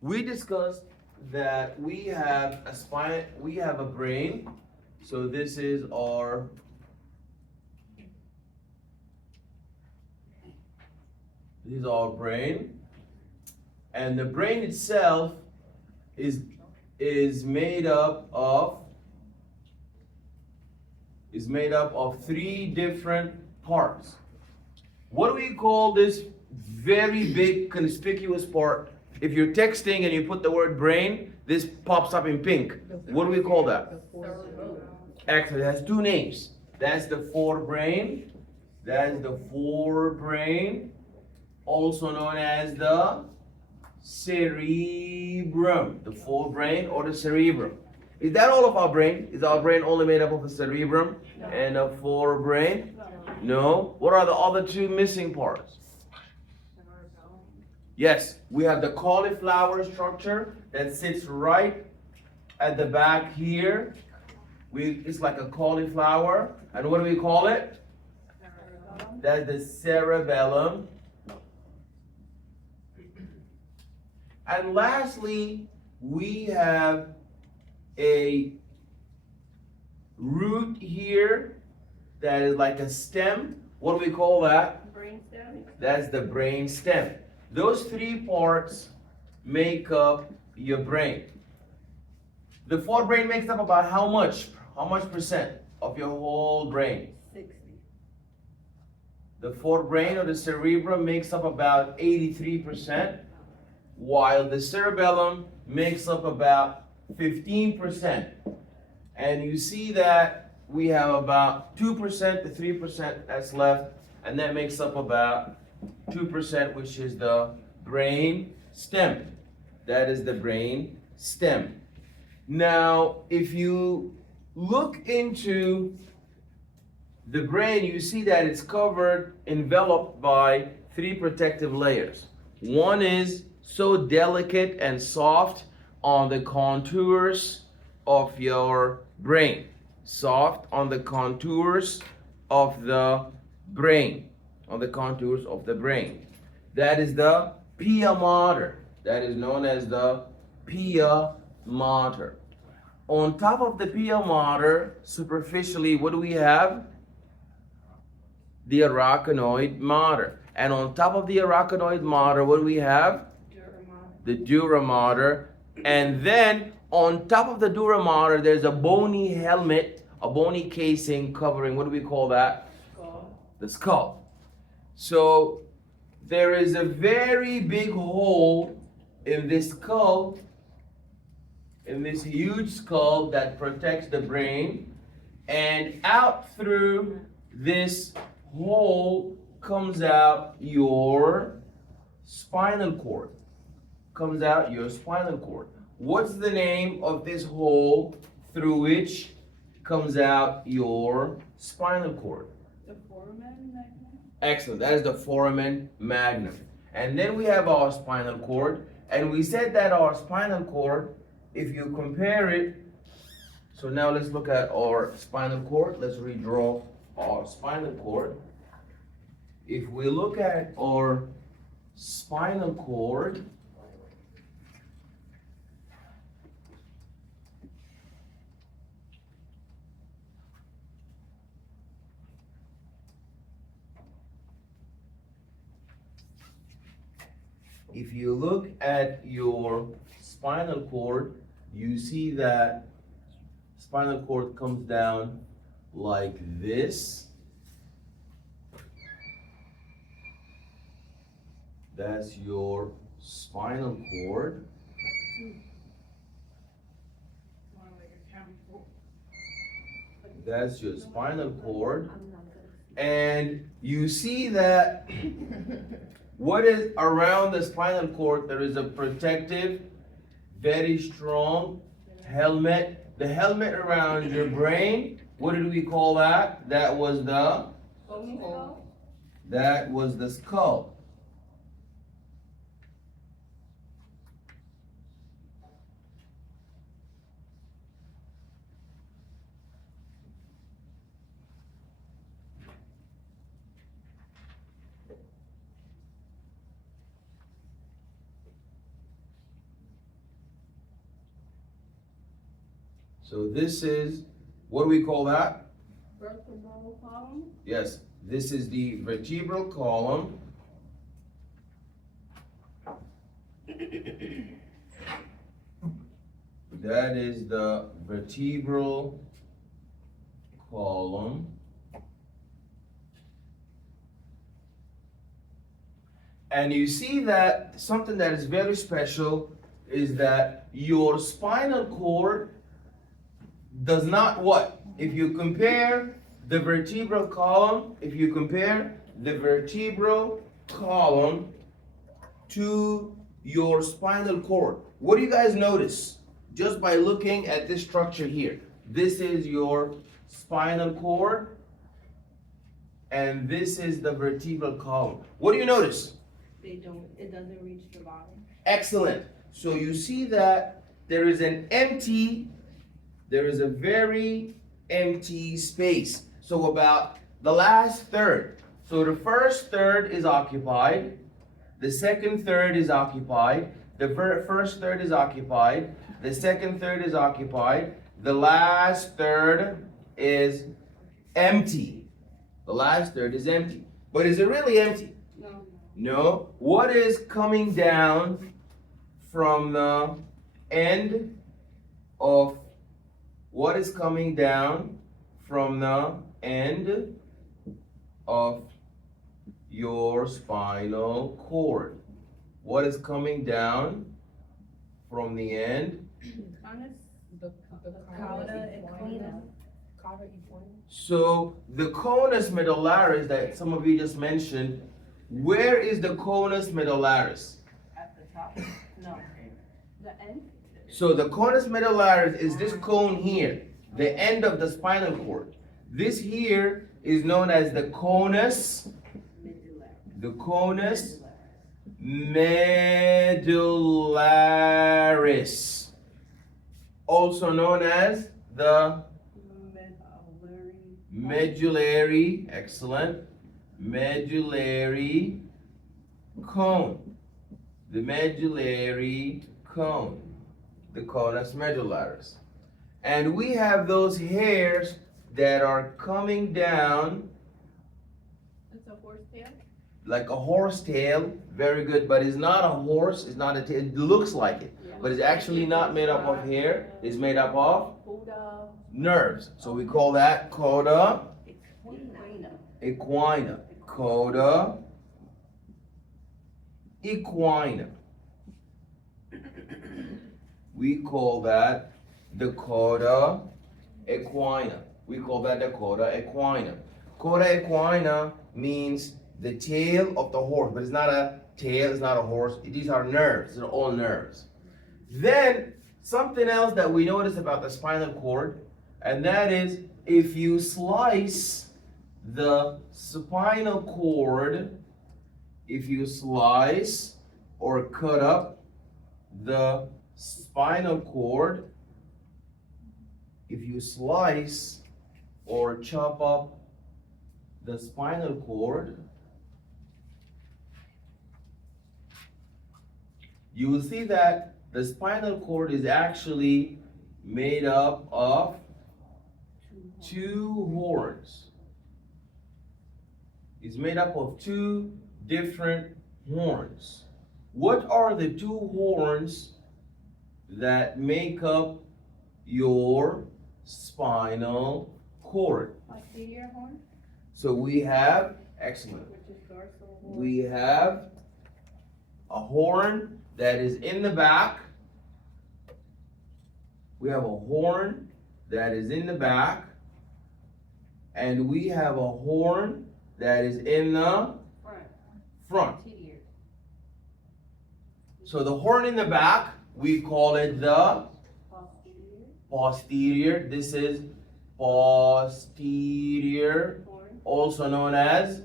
we discussed that we have a spine, we have a brain. So this is our brain, and the brain itself is is made up of three different parts. What do we call this very big conspicuous part? If you're texting and you put the word brain, this pops up in pink. What do we call that? Actually, it has two names. That's the forebrain. That's the forebrain, also known as the cerebrum. The forebrain or the cerebrum. Is that all of our brain? Is our brain only made up of the cerebrum and the forebrain? No. What are the other two missing parts? Yes, we have the cauliflower structure that sits right at the back here. It's like a cauliflower. And what do we call it? That's the cerebellum. And lastly, we have a root here that is like a stem. What do we call that? Brain stem. That's the brain stem. Those three parts make up your brain. The forebrain makes up about how much? How much percent of your whole brain? 60. The forebrain or the cerebrum makes up about 83%, while the cerebellum makes up about 15%. And you see that we have about 2% to 3% that's left, and that makes up about 2%, which is the brain stem. That is the brain stem. Now, if you look into the brain, you see that it's enveloped by three protective layers. One is so delicate and soft on the contours of your brain. Soft on the contours of the brain. On the contours of the brain. That is the pia mater. That is known as the pia mater. On top of the pia mater, superficially, what do we have? The arachnoid mater. And on top of the arachnoid mater, what do we have? The dura mater. And then on top of the dura mater, there's a bony helmet, a bony casing covering, what do we call that? Skull. The skull. So there is a very big hole in this skull, in this huge skull that protects the brain, and out through this hole comes out your spinal cord. Comes out your spinal cord. What's the name of this hole through which comes out your spinal cord? The foramen magnum. Excellent. That is the foramen magnum. And then we have our spinal cord. And we said that our spinal cord, if you compare it, so now let's look at our spinal cord. Let's redraw our spinal cord. If we look at our spinal cord, if you look at your spinal cord, you see that spinal cord comes down like this. That's your spinal cord. That's your spinal cord. And you see that what is around the spinal cord, there is a protective, very strong helmet. The helmet around your brain, what did we call that? That was the Skull. That was the skull. So this is, what do we call that? Vertebral column. Yes, this is the vertebral column. That is the vertebral column. And you see that something that is very special is that your spinal cord does not what? If you compare the vertebral column, if you compare the vertebral column to your spinal cord, what do you guys notice? Just by looking at this structure here. This is your spinal cord, and this is the vertebral column. What do you notice? It doesn't reach the bottom. Excellent. So you see that there is a very empty space. So about the last third. So the first third is occupied, the second third is occupied, the first third is occupied, the second third is occupied, the last third is empty. The last third is empty. But is it really empty? No. No. What is coming down from the end of what is coming down from the end of your spinal cord? What is coming down from the end? The cauda equina. So the conus medullaris that some of you just mentioned, where is the conus medullaris? At the top? No. The end? So the conus medullaris is this cone here, the end of the spinal cord. This here is known as the conus medullaris, also known as the medullary, excellent, medullary cone, the medullary cone, the conus medullaris. And we have those hairs that are coming down It's a horse tail. like a horse tail, very good, but it's not a horse, it's not a tail, it looks like it, but it's actually not made up of hair, it's made up of nerves. So we call that coda equina. Coda equina. We call that the coda equina. We call that the coda equina. Coda equina means the tail of the horse, but it's not a tail, it's not a horse. These are nerves, they're all nerves. Then something else that we notice about the spinal cord, and that is if you slice the spinal cord, if you slice or cut up the spinal cord, if you slice or chop up the spinal cord, you will see that the spinal cord is actually made up of two horns. It's made up of two different horns. What are the two horns that make up your spinal cord? Posterior horn. So we have, excellent, Which is dorsal horn. we have a horn that is in the back. We have a horn that is in the back. And we have a horn that is in the front. Posterior. So the horn in the back, we call it the posterior. This is posterior, Horn. also known as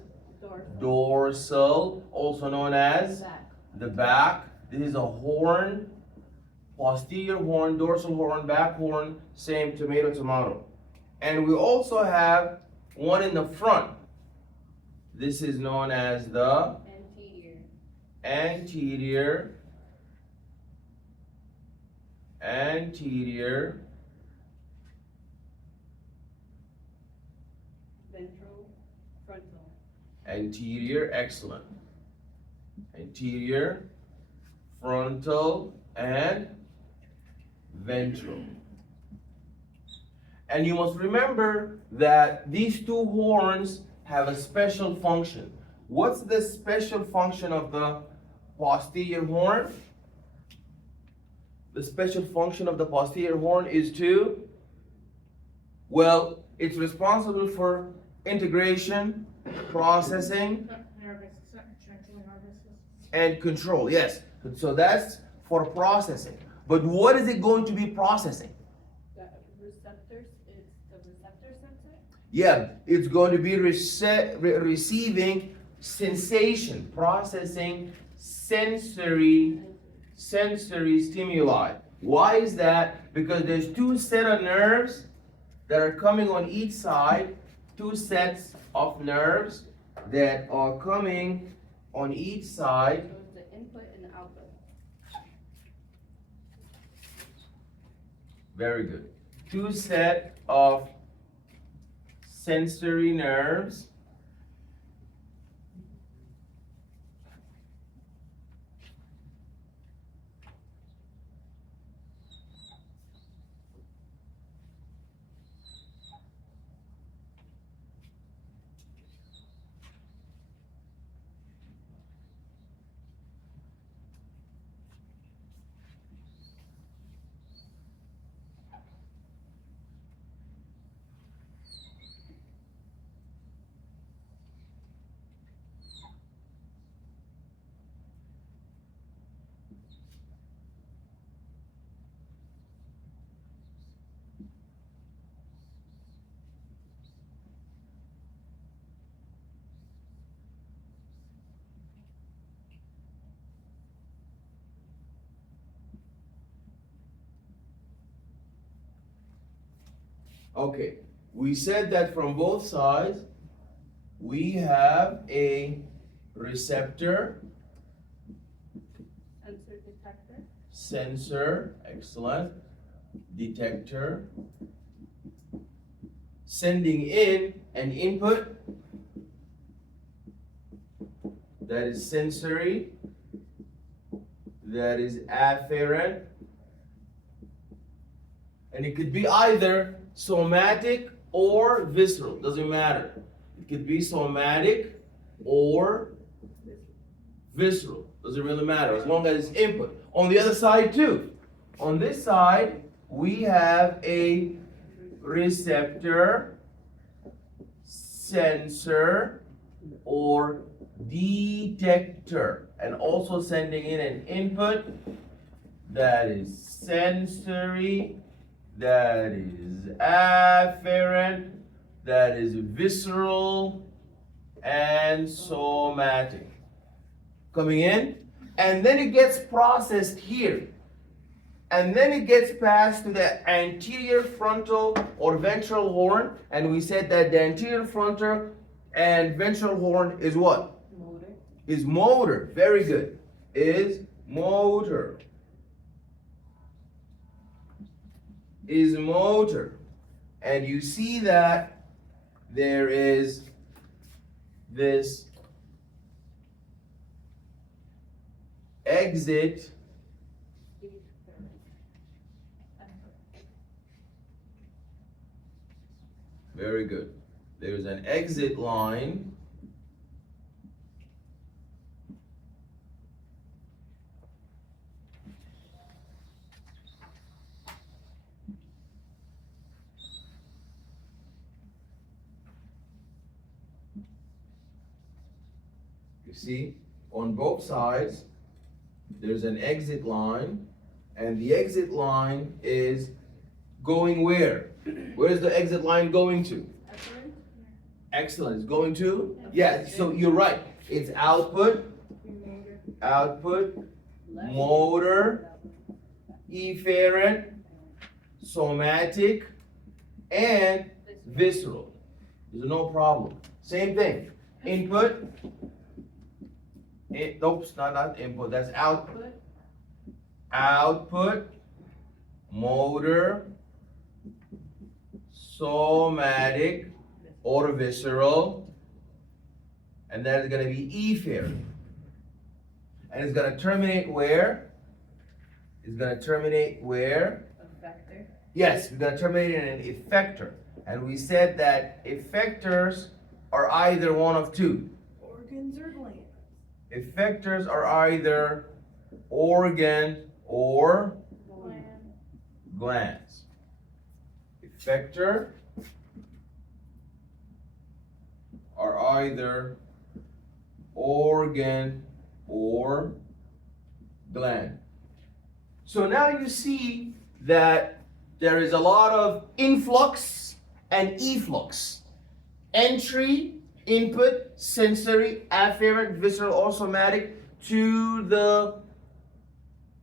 dorsal, also known as Back. the back. This is a horn, posterior horn, dorsal horn, back horn, same tomato, tomato. And we also have one in the front. This is known as the anterior anterior, excellent. Anterior, frontal, and ventral. And you must remember that these two horns have a special function. What's the special function of the posterior horn? The special function of the posterior horn is to, well, it's responsible for integration, processing, and control. Yes, so that's for processing. But what is it going to be processing? The receptors, it's the receptor sensor? Yeah, it's going to be receiving sensation, processing sensory stimuli. Why is that? Because there's two set of nerves that are coming on each side, two sets of nerves that are coming on each side. So it's the input and the output. Very good. Two set of sensory nerves. Okay, we said that from both sides we have a receptor, Sensor detector. sensor, excellent, detector, sending in an input that is sensory, that is afferent, and it could be either somatic or visceral, doesn't matter. It could be somatic or visceral, doesn't really matter as long as it's input. On the other side too, on this side we have a receptor, sensor, or detector, and also sending in an input that is sensory, that is afferent, that is visceral, and somatic. Coming in, and then it gets processed here. And then it gets passed to the anterior frontal or ventral horn, and we said that the anterior frontal and ventral horn is what? Motor. Is motor. Very good. Is motor. Is motor. And you see that there is this exit very good. There's an exit line you see on both sides there's an exit line, and the exit line is going where? Where's the exit line going to? Efferent. Excellent. It's going to? Yeah, so you're right. It's output, motor, efferent, somatic, and visceral. There's no problem. Same thing. Input. Oops, not input. That's output. Output, motor, somatic or visceral, And that is going to be efferent. And it's going to terminate where? It's going to terminate where? Effector. Yes, we're going to terminate in an effector. And we said that effectors are either one of two. Organs or glands. Effectors are either organ or glands. Effector are either organ or gland. So now you see that there is a lot of influx and efflux. Entry, input, sensory, afferent, visceral, or somatic to the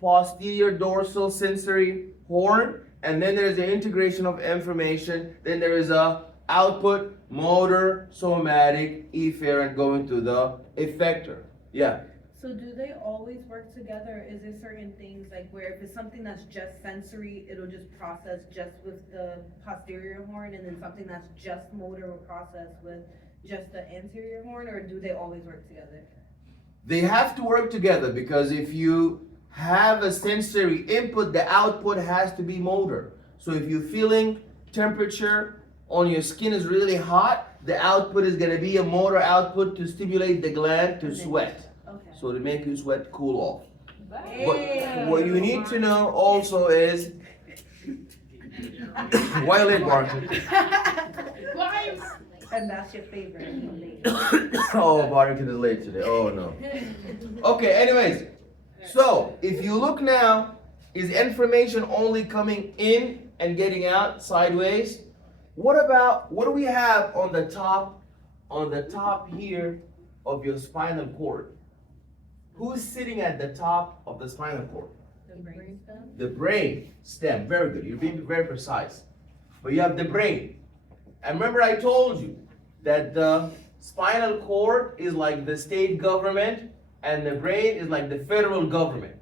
posterior dorsal sensory horn, and then there's the integration of information. Then there is a output, motor, somatic, efferent going to the effector. Yeah. So do they always work together? Is there certain things like where if it's something that's just sensory, it'll just process just with the posterior horn, and then something that's just motor will process with just the anterior horn, or do they always work together? They have to work together because if you have a sensory input, the output has to be motor. So if you're feeling temperature on your skin is really hot, the output is going to be a motor output to stimulate the gland to sweat. Okay. So to make you sweat, cool off. Hey. What you need to know also is why late, Barton? And that's your favorite. Oh, Barrington is late today. Oh no. Okay, anyways. So if you look now, is information only coming in and getting out sideways? What do we have on the top here of your spinal cord? Who's sitting at the top of the spinal cord? The brain stem. The brain stem. Very good. You're being very precise. But you have the brain. And remember I told you that the spinal cord is like the state government and the brain is like the federal government.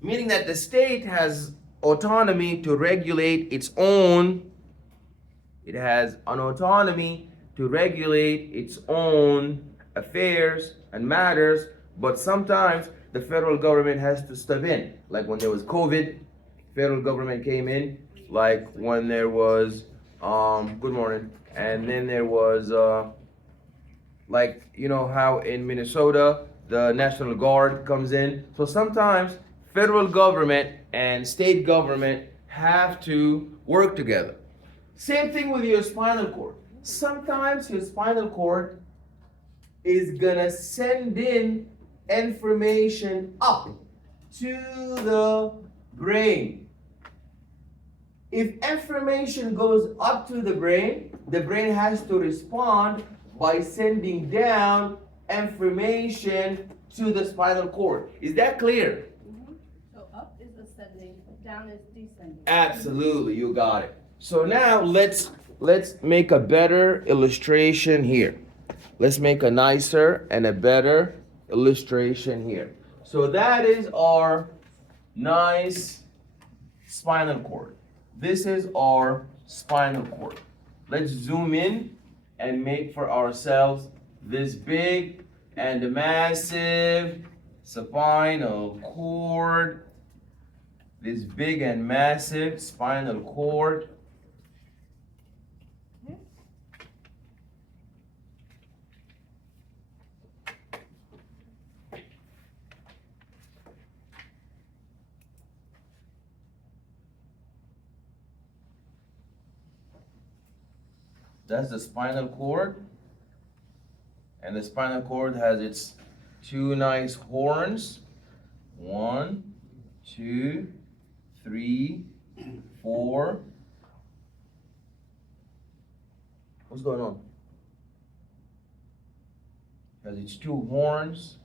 Meaning that the state has autonomy to regulate its own. It has an autonomy to regulate its own affairs and matters, but sometimes the federal government has to step in. Like when there was COVID, federal government came in. Like when there was, good morning, and then there was, like, you know how in Minnesota, the National Guard comes in. So sometimes federal government and state government have to work together. Same thing with your spinal cord. Sometimes your spinal cord is gonna send in information up to the brain. If information goes up to the brain has to respond by sending down information to the spinal cord. Is that clear? So up is ascending, down is descending. Absolutely, you got it. So now let's make a better illustration here. Let's make a nicer and a better illustration here. So that is our nice spinal cord. This is our spinal cord. Let's zoom in and make for ourselves this big and massive spinal cord. This big and massive spinal cord. That's the spinal cord. And the spinal cord has its two nice horns. 1, 2, 3, 4. What's going on? It has its two horns.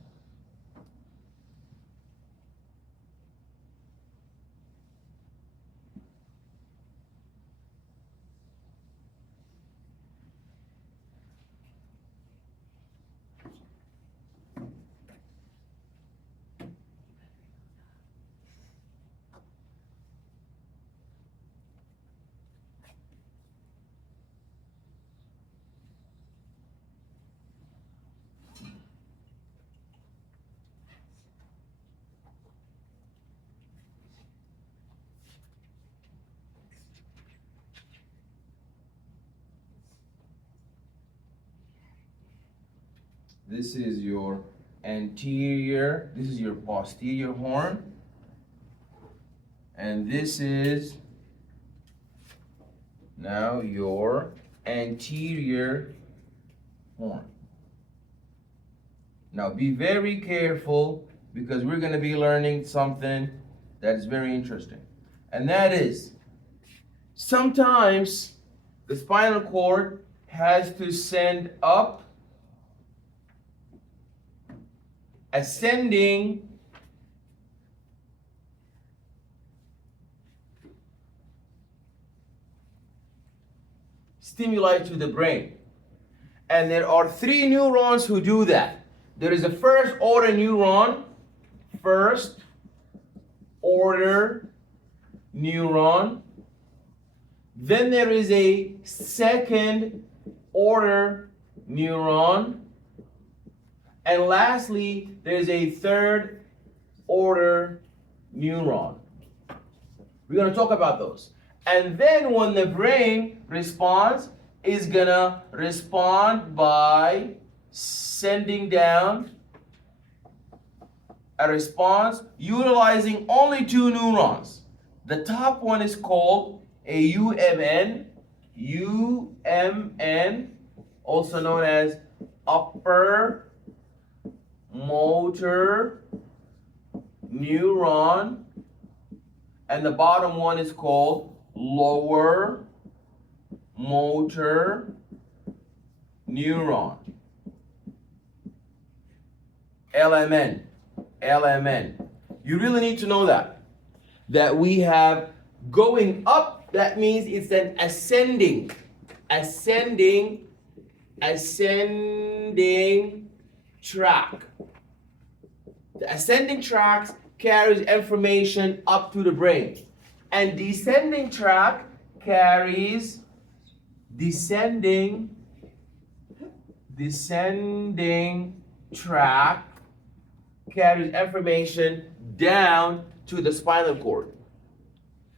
This is your anterior, this is your posterior horn, and this is now your anterior horn. Now be very careful because we're going to be learning something that's very interesting. And that is, sometimes the spinal cord has to send up ascending stimuli to the brain. And there are 3 neurons who do that. There is a first order neuron, first order neuron. Then there is a second order neuron. And lastly, there's a third order neuron. We're going to talk about those. And then when the brain responds, is going to respond by sending down a response utilizing only 2 neurons. The top one is called a UMN, also known as upper motor neuron, and the bottom one is called lower motor neuron, LMN. You really need to know that we have going up, that means it's an ascending track. The ascending tracks carries information up to the brain, and descending track carries descending track carries information down to the spinal cord.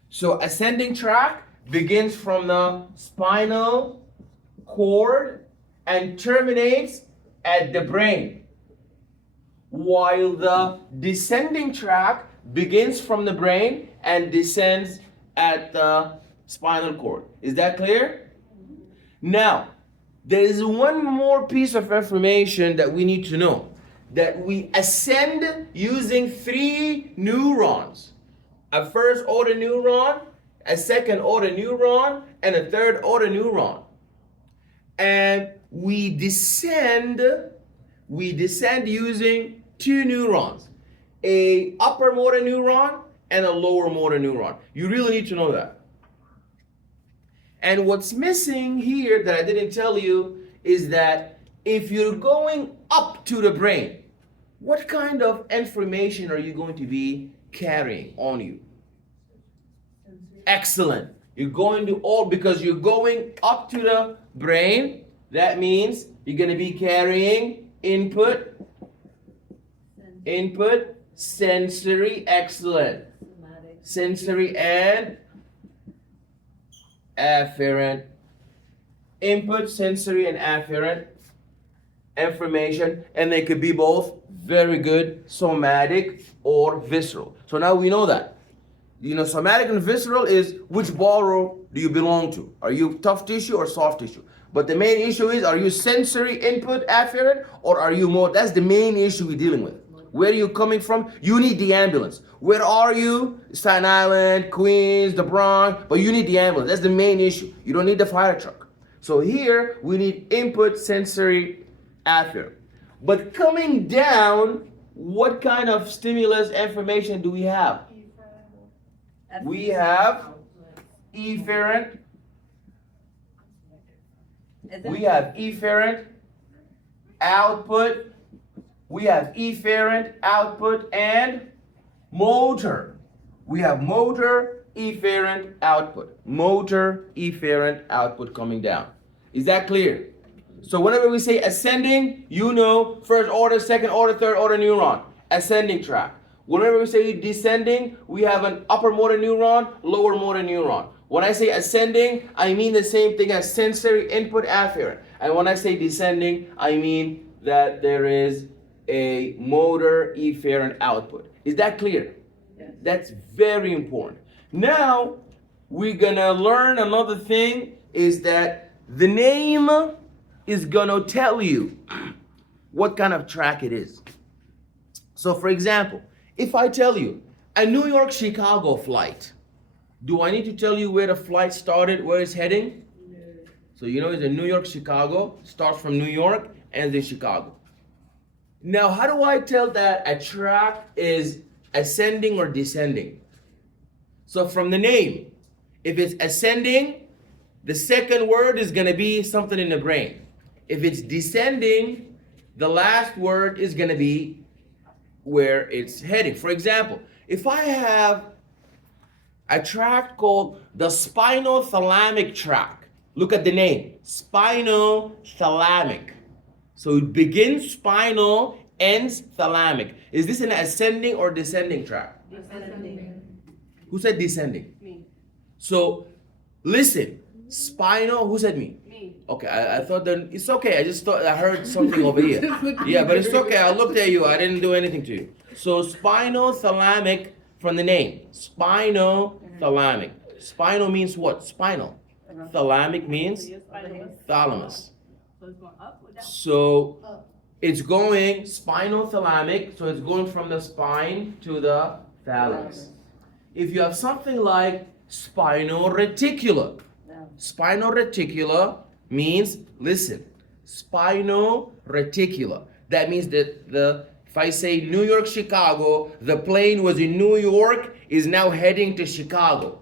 So ascending track begins from the spinal cord and terminates at the brain, while the descending track begins from the brain and descends at the spinal cord. Is that clear? Now, there is one more piece of information that we need to know, that we ascend using 3 neurons. A first order neuron, a second order neuron, and a third order neuron. And we descend using 2 neurons, a upper motor neuron and a lower motor neuron. You really need to know that. And what's missing here that I didn't tell you is that if you're going up to the brain, what kind of information are you going to be carrying on you? Excellent. You're going to because you're going up to the brain, that means you're going to be carrying input, sensory, excellent. Sensory and afferent. Input, sensory, and afferent information, and they could be both very good somatic or visceral. So now we know that. You know, somatic and visceral is which ballroom do you belong to? Are you tough tissue or soft tissue? But the main issue is, are you sensory input afferent or are you more? That's the main issue we're dealing with. Where are you coming from? You need the ambulance. Where are you? Staten Island, Queens, the Bronx, but you need the ambulance. That's the main issue. You don't need the fire truck. So here we need input, sensory, afferent. But coming down, what kind of stimulus information do we have? We have efferent. We have efferent output. We have efferent output and motor. We have motor efferent output. Motor efferent output coming down. Is that clear? So whenever we say ascending, you know first order, second order, third order neuron. Ascending track. Whenever we say descending, we have an upper motor neuron, lower motor neuron. When I say ascending, I mean the same thing as sensory input afferent. And when I say descending, I mean that there is a motor efferent output. Is that clear? Yes. That's very important. Now, we're gonna learn another thing is that the name is gonna tell you what kind of track it is. So for example, if I tell you a New York Chicago flight, do I need to tell you where the flight started, where it's heading? No. So you know it's a New York Chicago, starts from New York, ends in Chicago. Now, how do I tell that a track is ascending or descending? So from the name, if it's ascending, the second word is gonna be something in the brain. If it's descending, the last word is gonna be where it's heading. For example, if I have a tract called the spinothalamic tract, look at the name, spinothalamic. So it begins spinal, ends thalamic. Is this an ascending or descending tract? Descending. Who said descending? Me. So listen, spinal, who said me? Me. Okay, I thought that it's okay. I just thought I heard something over here. Yeah, but it's okay. I looked at you. I didn't do anything to you. So spinothalamic from the name. Spinothalamic. Spinal means what? Spinal. Thalamic means thalamus. So it's going up or down? So it's going spinothalamic, so it's going from the spine to the thalamus. If you have something like spinal reticular, spinal reticular means, listen, spinal reticular. That means that if I say New York, Chicago, the plane was in New York, is now heading to Chicago.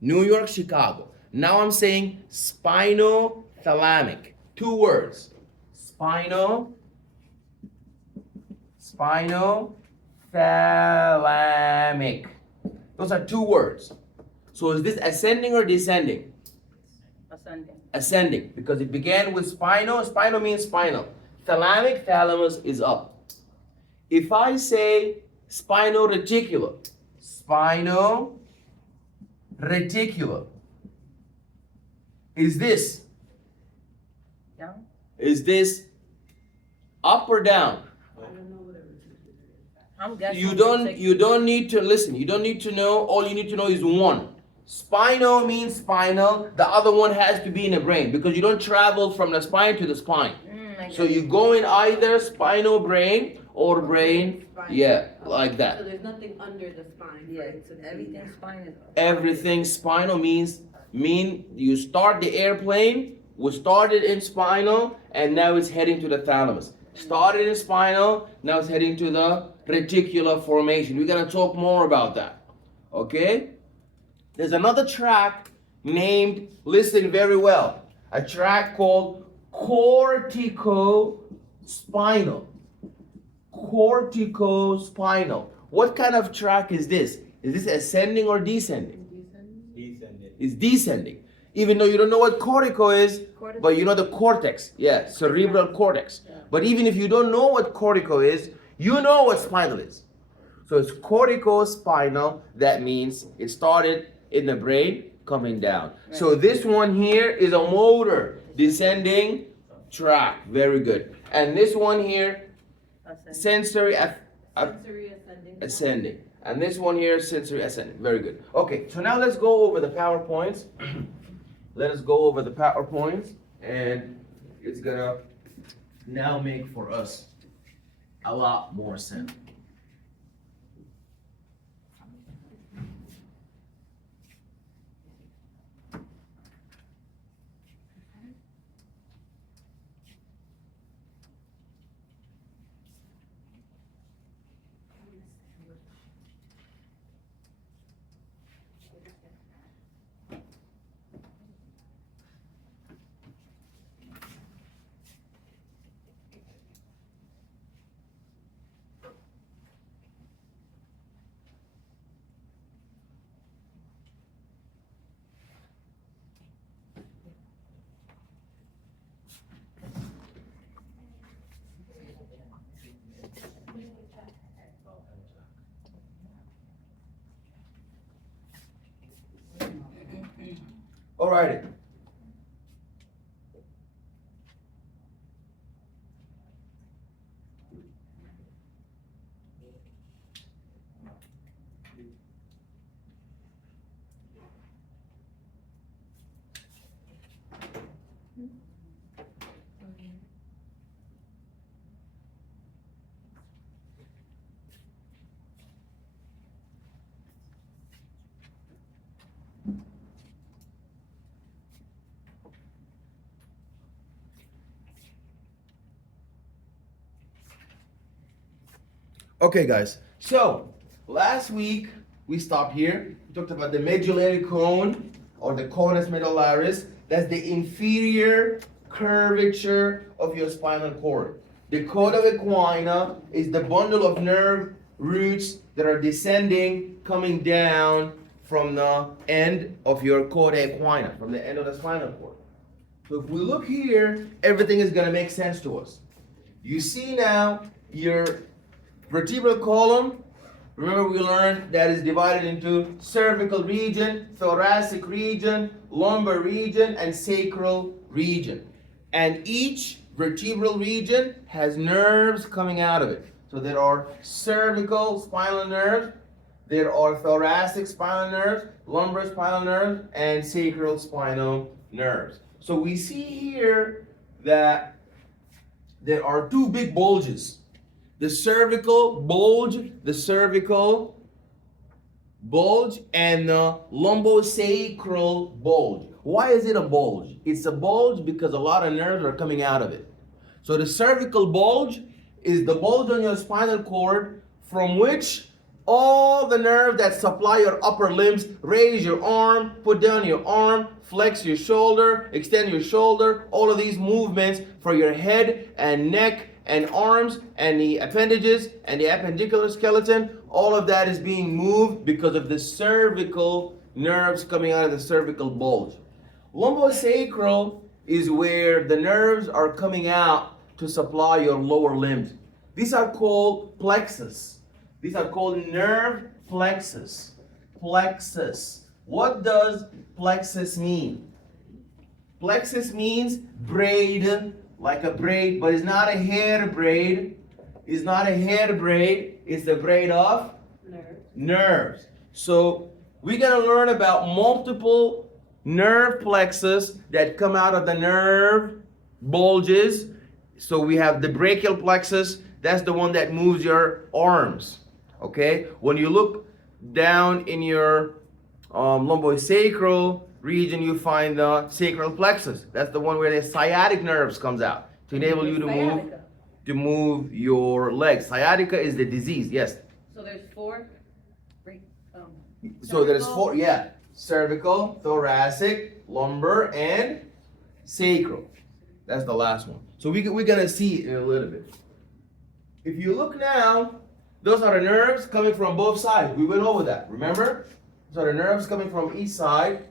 New York, Chicago. Now I'm saying spinothalamic. 2 words. Spinothalamic. Those are 2 words. So is this ascending or descending? Ascending. Ascending, because it began with spinal. Spinal means spinal. Thalamic, thalamus is up. If I say spinal reticular, spinal reticular, is this Down. Is this up or down? I'm guessing. You don't need to listen. You don't need to know. All you need to know is one. Spinal means spinal. The other one has to be in the brain because you don't travel from the spine to the spine. So you go in either spinal brain or brain, yeah, like So that. there's nothing under the spine. Yeah, right? So everything spine is. Everything spinal mean you start the airplane. We started in spinal and now it's heading to the thalamus. Started in spinal, now it's heading to the reticular formation. We're gonna talk more about that. Okay? There's another tract named, listen very well, a tract called corticospinal. Corticospinal. What kind of tract is this? Is this ascending or descending? Descending. It's descending. Even though you don't know what cortico is, but you know the cortex. Yeah, cerebral cortex. But even if you don't know what cortico is, you know what spinal is. So it's corticospinal. That means it started in the brain, coming down. So this one here is a motor, descending tract. Very good. And this one here, sensory sensory ascending. ascending. And this one here, sensory ascending. Very good. Okay, so now let's go over the PowerPoints. Let us go over the PowerPoints, and it's gonna now make for us a lot more sense. Alrighty. Okay, guys. So last week we stopped here. We talked about the medullary cone or the conus medullaris. That's the inferior curvature of your spinal cord. The coda equina is the bundle of nerve roots that are descending, coming down from the end of your coda equina, from the end of the spinal cord. So if we look here, everything is going to make sense to us. You see now your vertebral column. Remember we learned that is divided into cervical region, thoracic region, lumbar region, and sacral region. And each vertebral region has nerves coming out of it. So there are cervical spinal nerves, there are thoracic spinal nerves, lumbar spinal nerves, and sacral spinal nerves. So we see here that there are two big bulges. The cervical bulge, and the lumbosacral bulge. Why is it a bulge? It's a bulge because a lot of nerves are coming out of it. So the cervical bulge is the bulge on your spinal cord from which all the nerves that supply your upper limbs, raise your arm, put down your arm, flex your shoulder, extend your shoulder, all of these movements for your head and neck and arms and the appendages and the appendicular skeleton, all of that is being moved because of the cervical nerves coming out of the cervical bulge. Lumbosacral is where the nerves are coming out to supply your lower limbs. These are called plexus. These are called nerve plexus. Plexus. What does plexus mean? Plexus means braid, like a braid, but it's not a hair braid. It's not a hair braid. It's the braid of nerves. So we're going to learn about multiple nerve plexus that come out of the nerve bulges. So we have the brachial plexus. That's the one that moves your arms. Okay? When you look down in your lumbosacral region, you find the sacral plexus. That's the one where the sciatic nerves comes out to enable you to move your legs. Sciatica is the disease, yes. So there's four. So there's four, yeah. Cervical, thoracic, lumbar, and sacral. That's the last one. So we're gonna see it in a little bit. If you look now, those are the nerves coming from both sides. We went over that, remember? So the nerves coming from each side,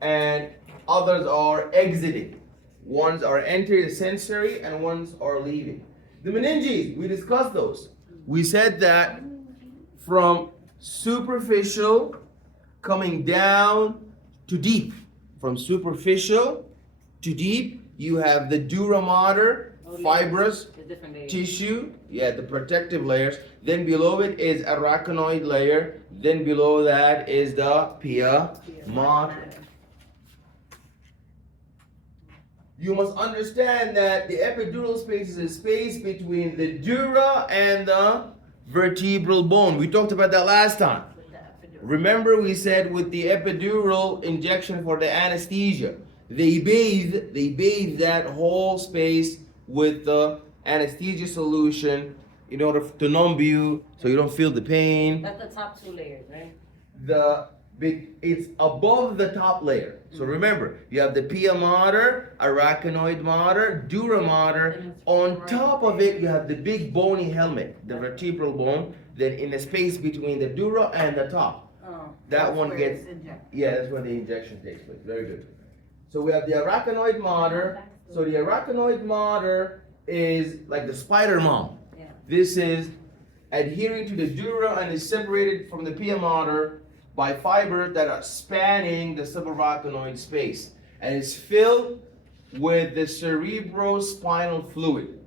and others are exiting. Ones are entering the sensory, and ones are leaving. The meninges, we discussed those. We said that from superficial coming down to deep. From superficial to deep, you have the dura mater, fibrous tissue, the protective layers. Then below it is arachnoid layer. Then below that is the pia mater. You must understand that the epidural space is a space between the dura and the vertebral bone. We talked about that last time. Remember we said with the epidural injection for the anesthesia, they bathe that whole space with the anesthesia solution in order to numb you so you don't feel the pain. That's the top two layers, right? It's above the top layer. So remember, you have the pia mater, arachnoid mater, dura mater. On top of it, you have the big bony helmet, the vertebral bone. Then in the space between the dura and the top, that one gets, that's when the injection takes place. Very good. So we have the arachnoid mater. So the arachnoid mater is like the spider mom. Yeah. This is adhering to the dura and is separated from the pia mater by fibers that are spanning the subarachnoid space, and it's filled with the cerebrospinal fluid.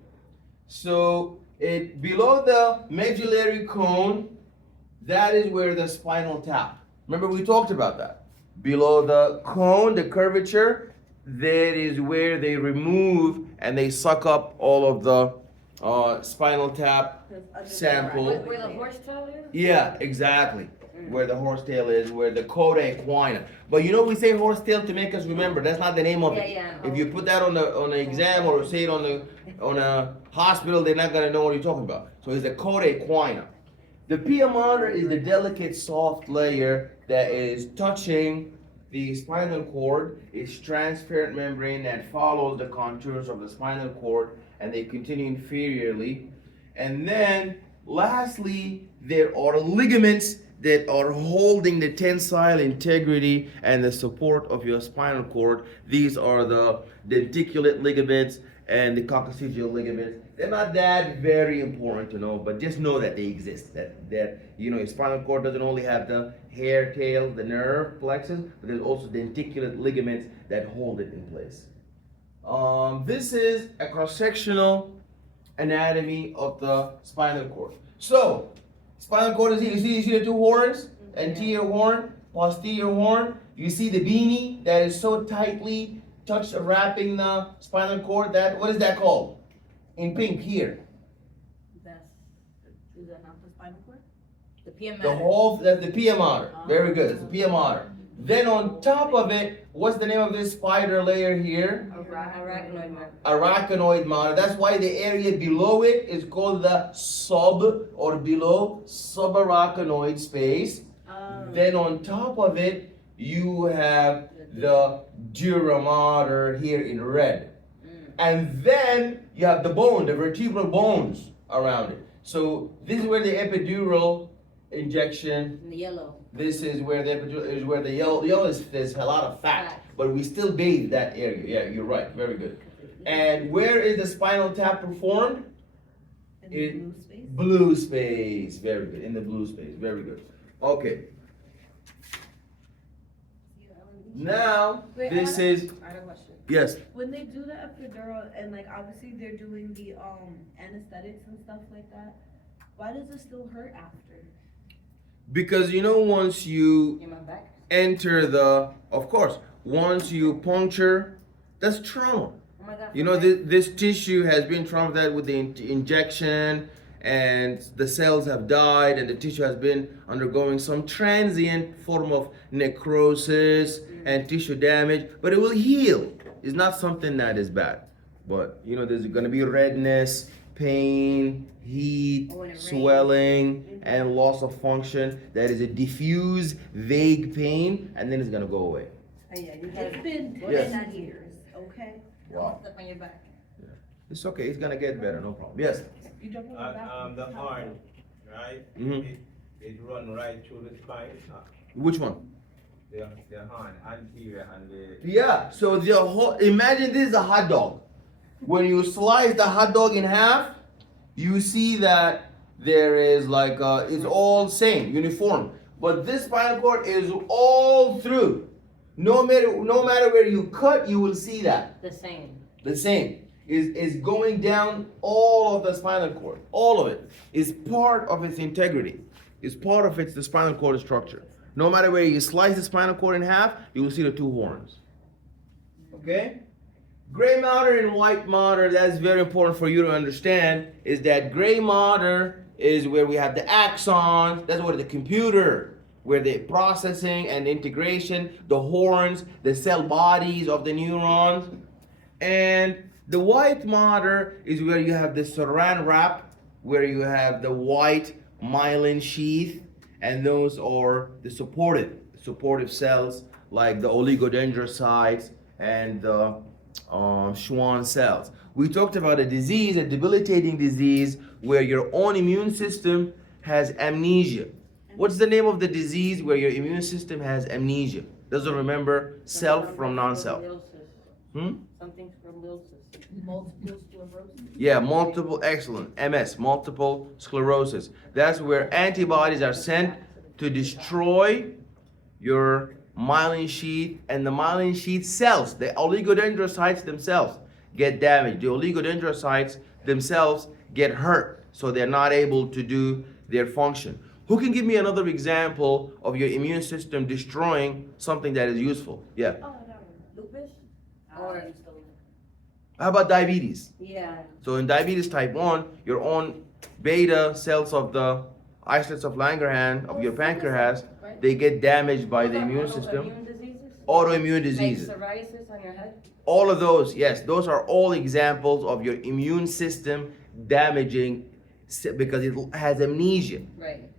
So below the medullary cone, that is where the spinal tap. Remember we talked about that. Below the cone, the curvature, that is where they remove and they suck up all of the spinal tap sample. Where the horsetail is? Yeah, exactly. Where the horsetail is, where the coda equina. But you know we say horsetail to make us remember. That's not the name of it. Yeah. If you put that on the exam or say it on a hospital, they're not gonna know what you're talking about. So it's the coda equina. The pia mater is the delicate soft layer that is touching the spinal cord. It's transparent membrane that follows the contours of the spinal cord and they continue inferiorly. And then lastly, there are ligaments that are holding the tensile integrity and the support of your spinal cord. These are the denticulate ligaments and the coccygeal ligaments. They're not that very important to know, but just know that they exist. That your spinal cord doesn't only have the hair tail, the nerve plexus, but there's also denticulate ligaments that hold it in place. This is a cross-sectional anatomy of the spinal cord. So, spinal cord is here. You see the two horns? Anterior horn, posterior horn. You see the beanie that is so tightly wrapping the spinal cord. What is that called? In pink here. Is that not the spinal cord? The pia That's the pia mater. Very good. It's the pia mater. Then on top of it, what's the name of this spider layer here? Arachnoid matter. Arachnoid mater. That's why the area below it is called the subarachnoid space. Then on top of it, you have the dura mater here in red. And then you have the vertebral bones around it. So this is where the epidural injection. In the yellow. This is where the epidural is where the yellow is. There's a lot of fat, but we still bathe that area. Yeah, you're right. Very good. And where is the spinal tap performed? In the blue space. Blue space. Very good. In the blue space. Very good. Okay. Now this is I have a question. yes. When they do the epidural and like obviously they're doing the anesthetics and stuff like that, why does it still hurt after? Because once you In my back? enter once you puncture, that's trauma. Oh my God. This tissue has been traumatized with the injection, and the cells have died, and the tissue has been undergoing some transient form of necrosis and tissue damage, but it will heal. It's not something that is bad. But there's gonna be redness, pain, heat, Oh, when it rains. swelling, and loss of function. That is a diffuse, vague pain, and then it's gonna go away. Oh, yeah, you It's been Yes. 10 years, okay? Wow. Step on your back. It's okay. It's gonna get better. No problem. Yes. You jump on the back. The horn, right? Mhm. It run right through the spine. Which one? The horn, anterior and the. Yeah. So imagine this is a hot dog. When you slice the hot dog in half, you see that there is it's all same, uniform. But this spinal cord is all through. No matter where you cut, you will see that. The same. The same is going down all of the spinal cord. All of it is part of its integrity. It's part of the spinal cord structure. No matter where you slice the spinal cord in half, you will see the two horns. Okay? Gray matter and white matter, that's very important for you to understand, is that gray matter is where we have the axons, that's where the computer, where the processing and integration, the horns, the cell bodies of the neurons. And the white matter is where you have the saran wrap, where you have the white myelin sheath, and those are the supportive cells like the oligodendrocytes and the Schwann cells. We talked about a debilitating disease where your own immune system has amnesia. What's the name of the disease where your immune system has amnesia? Doesn't remember self from non-self. Something sclerosis. Multiple sclerosis. Yeah, excellent. MS, multiple sclerosis. That's where antibodies are sent to destroy your myelin sheath, and the myelin sheath cells, the oligodendrocytes themselves, get damaged. The oligodendrocytes themselves get hurt, so they're not able to do their function. Who can give me another example of your immune system destroying something that is useful? Yeah. Oh, that one. Lupus? Or How about diabetes? yeah. So in diabetes type 1, your own beta cells of the isolates of Langerhans of your pancreas, they get damaged by the immune system. Autoimmune diseases? Autoimmune diseases. Like psoriasis on your head? All of those, yes, those are all examples of your immune system damaging because it has amnesia. Right.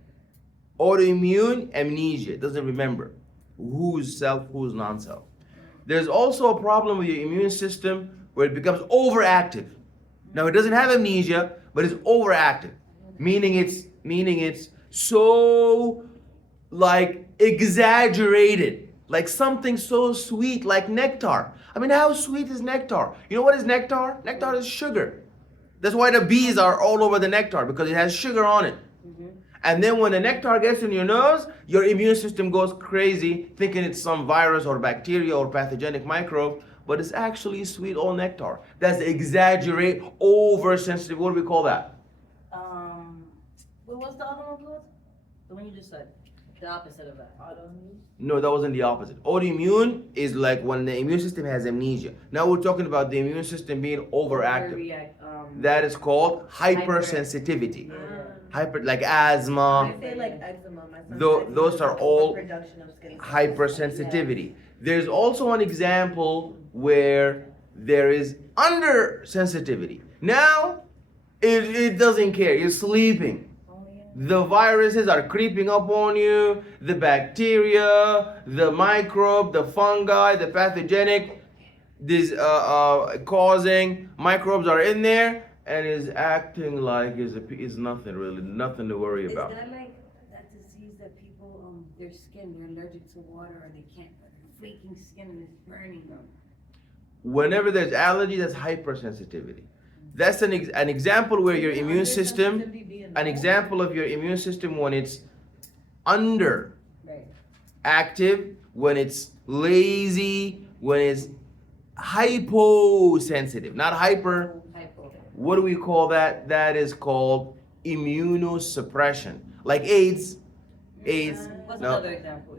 Autoimmune, amnesia, doesn't remember who's self, who's non-self. There's also a problem with your immune system where it becomes overactive. Now it doesn't have amnesia, but it's overactive, meaning it's so like exaggerated, like something so sweet like nectar. I mean, how sweet is nectar? You know what is nectar? Nectar is sugar. That's why the bees are all over the nectar, because it has sugar on it. And then when the nectar gets in your nose, your immune system goes crazy, thinking it's some virus or bacteria or pathogenic microbe, but it's actually sweet old nectar. That's exaggerate, oversensitive. What do we call that? What was the other one called? The one you just said. The opposite of that. Autoimmune? No, that wasn't the opposite. Autoimmune is like when the immune system has amnesia. Now we're talking about the immune system being overactive. That is called hypersensitivity. Hyper, like asthma. I say like eczema. My son's Those eczema are is all overproduction of skin cells. Hypersensitivity. There's also an example where there is undersensitivity. Now, it doesn't care. You're sleeping. The viruses are creeping up on you, the bacteria, the microbe, the fungi, the pathogenic, these causing microbes are in there and is acting like is nothing really, nothing to worry about. Is that like that disease that people, their skin, they're allergic to water or they can't, they're flaking skin and it's burning them? Whenever there's allergy, that's hypersensitivity. That's an example where your immune system, an example of your immune system when it's under active, when it's lazy, when it's hyposensitive, not hyper. What do we call that? That is called immunosuppression. Like AIDS. What's No, another example?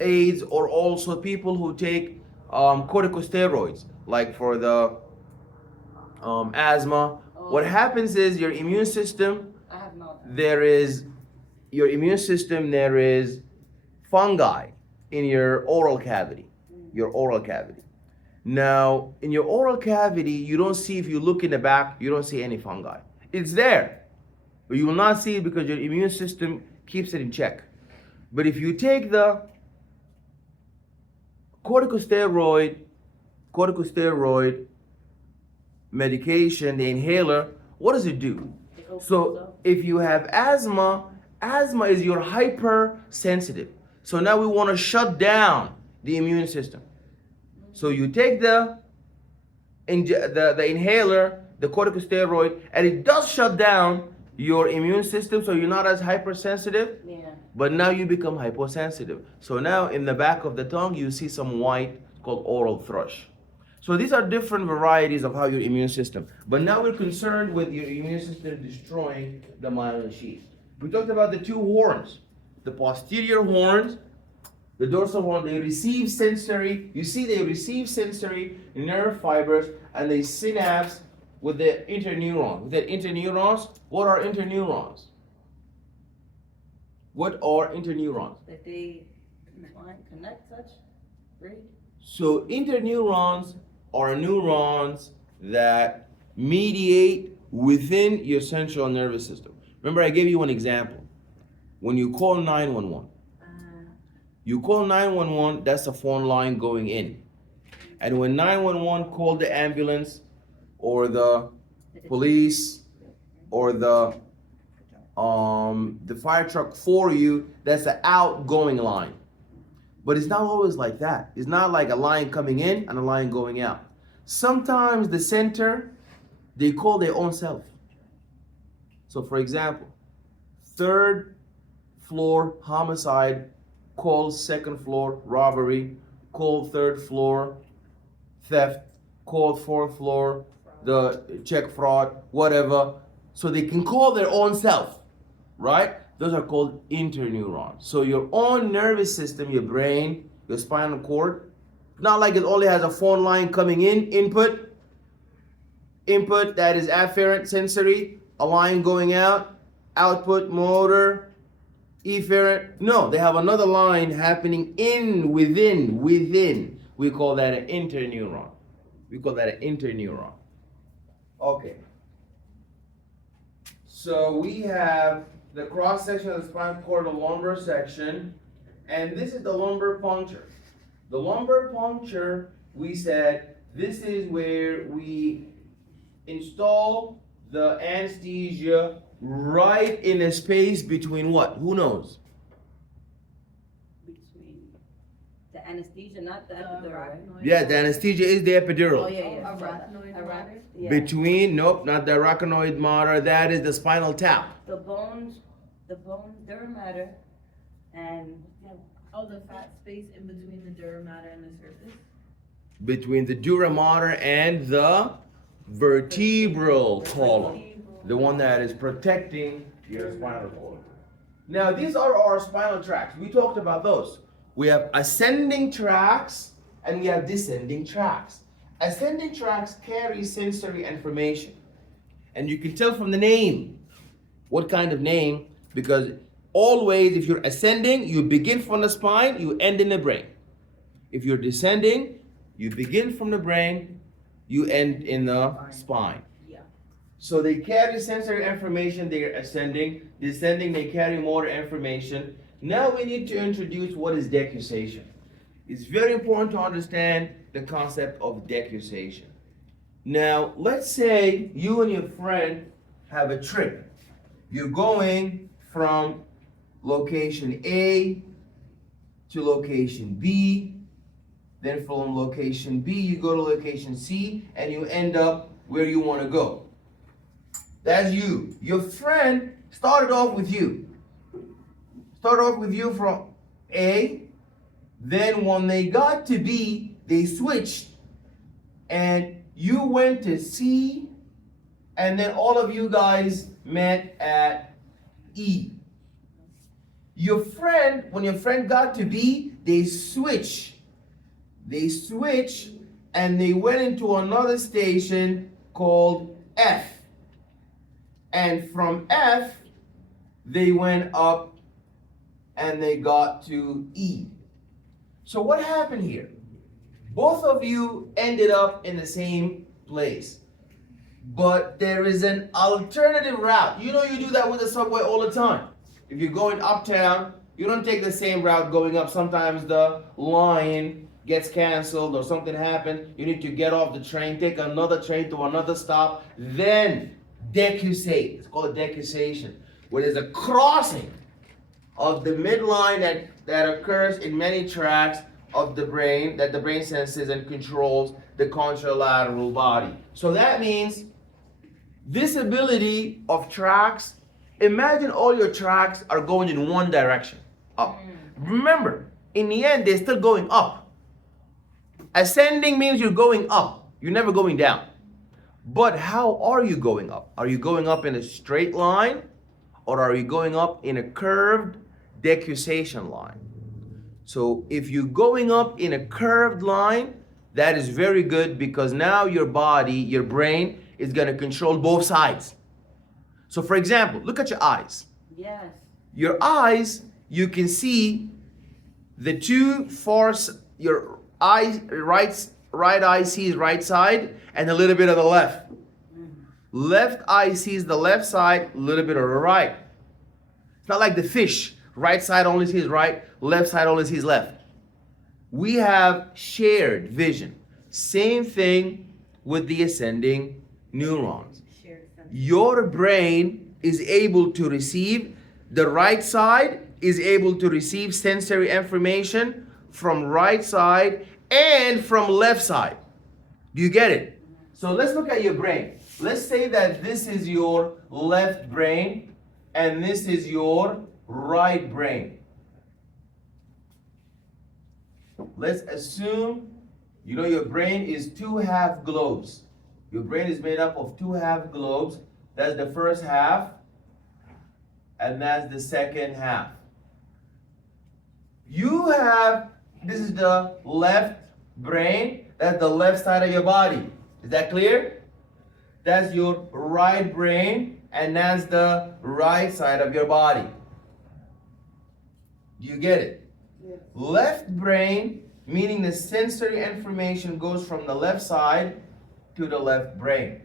AIDS, or also people who take corticosteroids, like for the asthma. What happens is your immune system, I have not. there is fungi in your oral cavity. Now, in your oral cavity, you don't see, if you look in the back, you don't see any fungi. It's there, but you will not see it because your immune system keeps it in check. But if you take the corticosteroid medication, the inhaler, what does it do? So if you have asthma is your hypersensitive. So now we want to shut down the immune system. So you take the inhaler, the corticosteroid, and it does shut down your immune system, so you're not as hypersensitive. Yeah. But now you become hyposensitive. So now in the back of the tongue, you see some white called oral thrush. So these are different varieties of how your immune system. But now we're concerned with your immune system destroying the myelin sheath. We talked about the two horns. The posterior horns, the dorsal horn, they receive sensory nerve fibers, and they synapse with the interneurons. With the interneurons, what are interneurons? What are interneurons? That they connect, such, right? So interneurons are neurons that mediate within your central nervous system. Remember, I gave you an example. When you call 911, that's a phone line going in. And when 911 called the ambulance or the police or the fire truck for you, that's the outgoing line. But it's not always like that. It's not like a line coming in and a line going out. Sometimes the center, they call their own self. So for example, 3rd floor homicide calls 2nd floor robbery, call 3rd floor theft, call 4th floor the check fraud, whatever. So they can call their own self, right? Those are called interneurons. So your own nervous system, your brain, your spinal cord, not like it only has a phone line coming in, input that is afferent sensory, a line going out, output motor, efferent. No, they have another line happening within. We call that an interneuron. Okay. So we have the cross section of the spinal cord, the lumbar section, and this is the lumbar puncture. The lumbar puncture, we said, this is where we install the anesthesia right in a space between what? Who knows? Between the anesthesia, not the The epidural, right? arachnoid Yeah, the anesthesia is the Oh, epidural. yeah, yeah. Arachnoid matter? Yeah. Between, nope, not the arachnoid mater, that is the spinal tap. The bones, dura mater, and Oh, the fat space in between the dura mater and the surface? Between the dura mater and the vertebral column, the one that is protecting your spinal cord. Now, these are our spinal tracts. We talked about those. We have ascending tracts and we have descending tracts. Ascending tracts carry sensory information. And you can tell from the name what kind of name, because always if you're ascending, you begin from the spine, you end in the brain. If you're descending, you begin from the brain, you end in the spine. Yeah. So they carry sensory information, they're ascending. Descending, they carry motor information. Now we need to introduce what is decussation. It's very important to understand the concept of decussation. Now, let's say you and your friend have a trip. You're going from location A to location B. Then from location B, you go to location C, and you end up where you want to go. That's you. Your friend started off with you. Started off with you from A. Then when they got to B, they switched. And you went to C. And then all of you guys met at E. When your friend got to B, they switched. They switched and they went into another station called F. And from F, they went up and they got to E. So what happened here? Both of you ended up in the same place. But there is an alternative route. You know you do that with the subway all the time. If you're going uptown, you don't take the same route going up. Sometimes the line gets canceled or something happens. You need to get off the train, take another train to another stop, then decussate. It's called decussation, where there's a crossing of the midline that occurs in many tracts of the brain, that the brain senses and controls the contralateral body. So that means this ability of tracts, imagine all your tracts are going in one direction, up. Remember, in the end, they're still going up. Ascending means you're going up. You're never going down. But how are you going up? Are you going up in a straight line? Or are you going up in a curved decussation line? So if you're going up in a curved line, that is very good, because now your body, your brain, is going to control both sides. So for example, look at your eyes. yes. Your eyes, you can see the two your eye, right eye sees right side and a little bit of the left. Left eye sees the left side, a little bit of the right. It's not like the fish. Right side only sees right, left side only sees left. We have shared vision. Same thing with the ascending neurons. Shared sense. Your brain is able to receive, the right side is able to receive sensory information from right side and from left side. Do you get it? So let's look at your brain. Let's say that this is your left brain and this is your right brain. Let's assume, your brain is two half globes. Your brain is made up of two half globes. That's the first half, and that's the second half. This is the left brain, that's the left side of your body. Is that clear? That's your right brain, and that's the right side of your body. Do you get it? Yes. Left brain, meaning the sensory information goes from the left side to the left brain.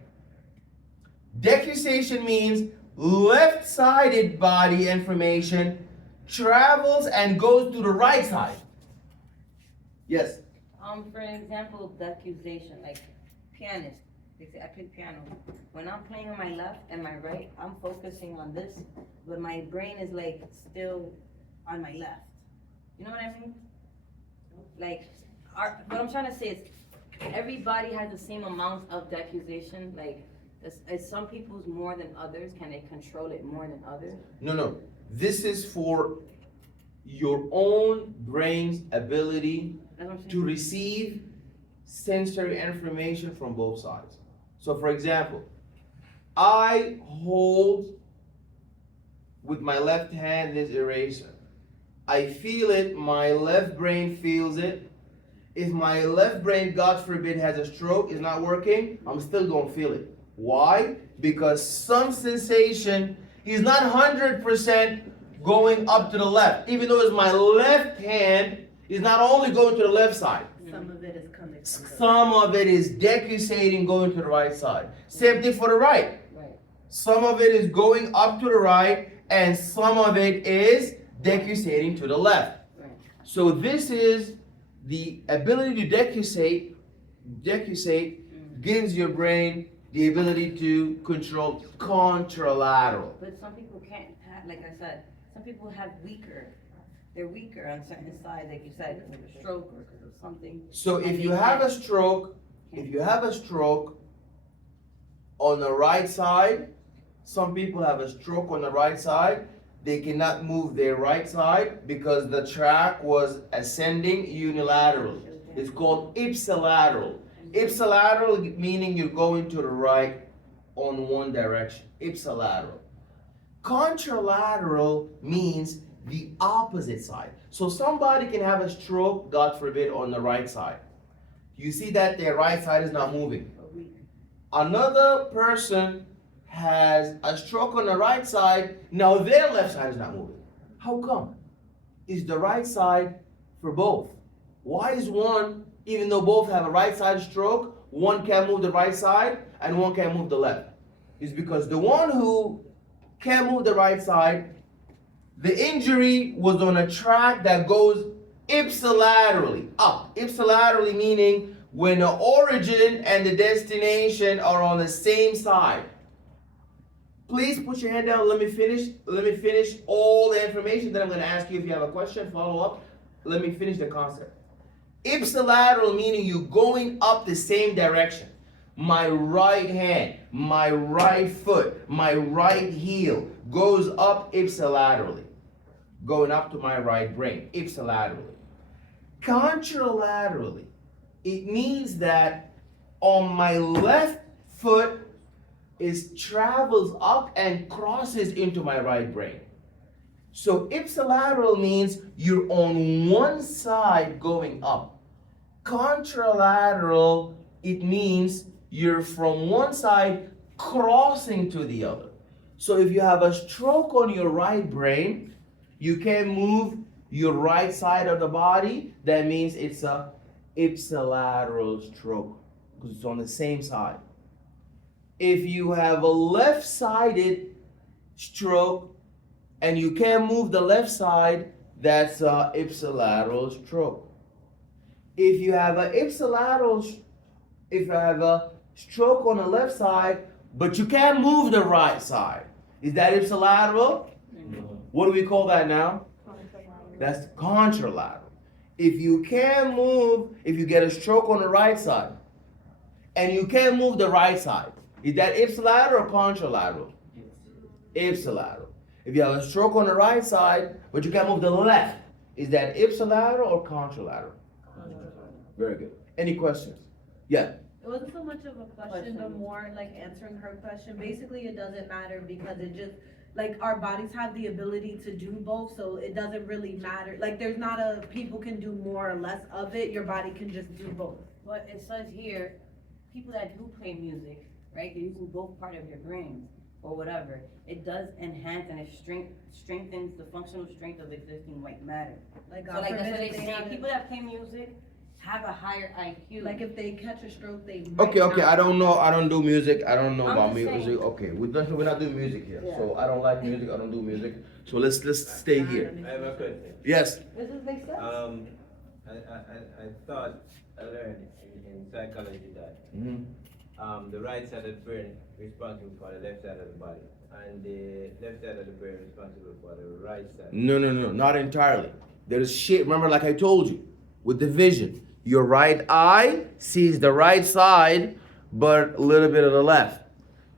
Decussation means left-sided body information travels and goes to the right side. Yes. For an example, the accusation, like pianist, they say I play piano. When I'm playing on my left and my right, I'm focusing on this, but my brain is like still on my left. You know what I mean? Like, what I'm trying to say is, everybody has the same amount of the accusation. Like, is some people's more than others? Can they control it more than others? No. This is for your own brain's ability That's what I'm to saying. receive sensory information from both sides. So for example, I hold with my left hand this eraser. I feel it, my left brain feels it. If my left brain, God forbid, has a stroke, is not working, I'm still gonna feel it. Why? Because some sensation is not 100% going up to the left. Even though it's my left hand, is not only going to the left side. Some of it is coming from the Some of it is decussating going to the right side. Same thing for the right. Right. Some of it is going up to the right, and some of it is decussating to the left. Right. So this is the ability to decussate gives your brain the ability to control contralateral. But some people can't have, like I said, some people have they're weaker on certain sides, like you said, because of a stroke or because of something. So if And you they have a can't- stroke, on the right side, some people have a stroke on the right side, they cannot move their right side because the track was ascending unilaterally. It's called ipsilateral. Ipsilateral meaning you're going to the right on one direction. Ipsilateral. Contralateral means the opposite side. So somebody can have a stroke, God forbid, on the right side. You see that their right side is not moving. Another person has a stroke on the right side, now their left side is not moving. How come? Is the right side for both? Why is one, even though both have a right side stroke, one can't move the right side and one can't move the left? It's because the one who can't move the right side, the injury was on a track that goes ipsilaterally up. Ipsilaterally meaning when the origin and the destination are on the same side. Please put your hand down. Let me finish all the information. Then I'm going to ask you if you have a question, follow up. Let me finish the concept. Ipsilateral meaning you going up the same direction. My right hand, my right foot, my right heel goes up ipsilaterally, going up to my right brain, ipsilaterally. Contralaterally, it means that on my left foot it travels up and crosses into my right brain. So ipsilateral means you're on one side going up. Contralateral, it means you're from one side crossing to the other. So if you have a stroke on your right brain, you can move your right side of the body. That means it's a ipsilateral stroke because it's on the same side. If you have a left-sided stroke and you can't move the left side, that's a ipsilateral stroke. If you have a stroke on the left side, but you can't move the right side, is that ipsilateral? What do we call that now? That's contralateral. If you can't move, if you get a stroke on the right side, and you can't move the right side, is that ipsilateral or contralateral? Ipsilateral. If you have a stroke on the right side, but you can't move the left, is that ipsilateral or contralateral? Very good. Any questions? Yeah. It wasn't so much of a question, but more like answering her question. Basically, it doesn't matter because it just, like, our bodies have the ability to do both, so it doesn't really matter. Like, there's not a, people can do more or less of it, your body can just do both. But it says here, people that do play music, right, they're using both part of your brain or whatever. It does enhance and it strengthens the functional strength of existing white matter. Like, So God like that's forbid what they if they say. have People that play music have a higher IQ. Like if they catch a stroke, they might Okay, not. I don't know. I don't do music. I don't know I'm about just music. saying. Okay, we're not doing music here. Yeah. So I don't like music. I don't do music. So let's stay here. I have a question. Yes. Does this make sense? I thought I learned in psychology that Mm-hmm. the right side of the brain responsible for the left side of the body, and the left side of the brain responsible for the right side. No, not entirely. There is shape. Remember, like I told you, with the vision, your right eye sees the right side, but a little bit of the left.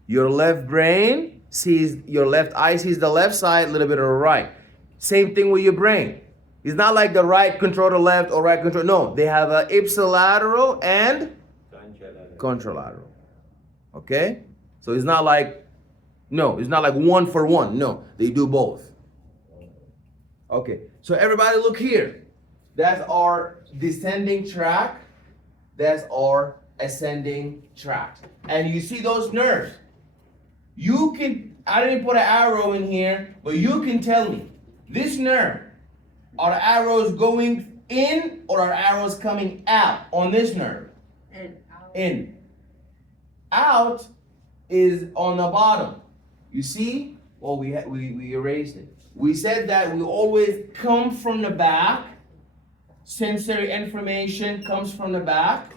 Your left brain sees, your left eye sees the left side, a little bit of the right. Same thing with your brain. It's not like the right control the left or right control. No, they have a ipsilateral and contralateral. Okay? So it's not like, no, it's not like one for one. No, they do both. Okay, so everybody look here. That's our descending tract. That's our ascending tract. And you see those nerves. You can, I didn't put an arrow in here, but you can tell me, this nerve, are arrows going in or are arrows coming out on this nerve? And out. In. Out is on the bottom. You see? Well, we erased it. We said that we always come from the back. Sensory information comes from the back.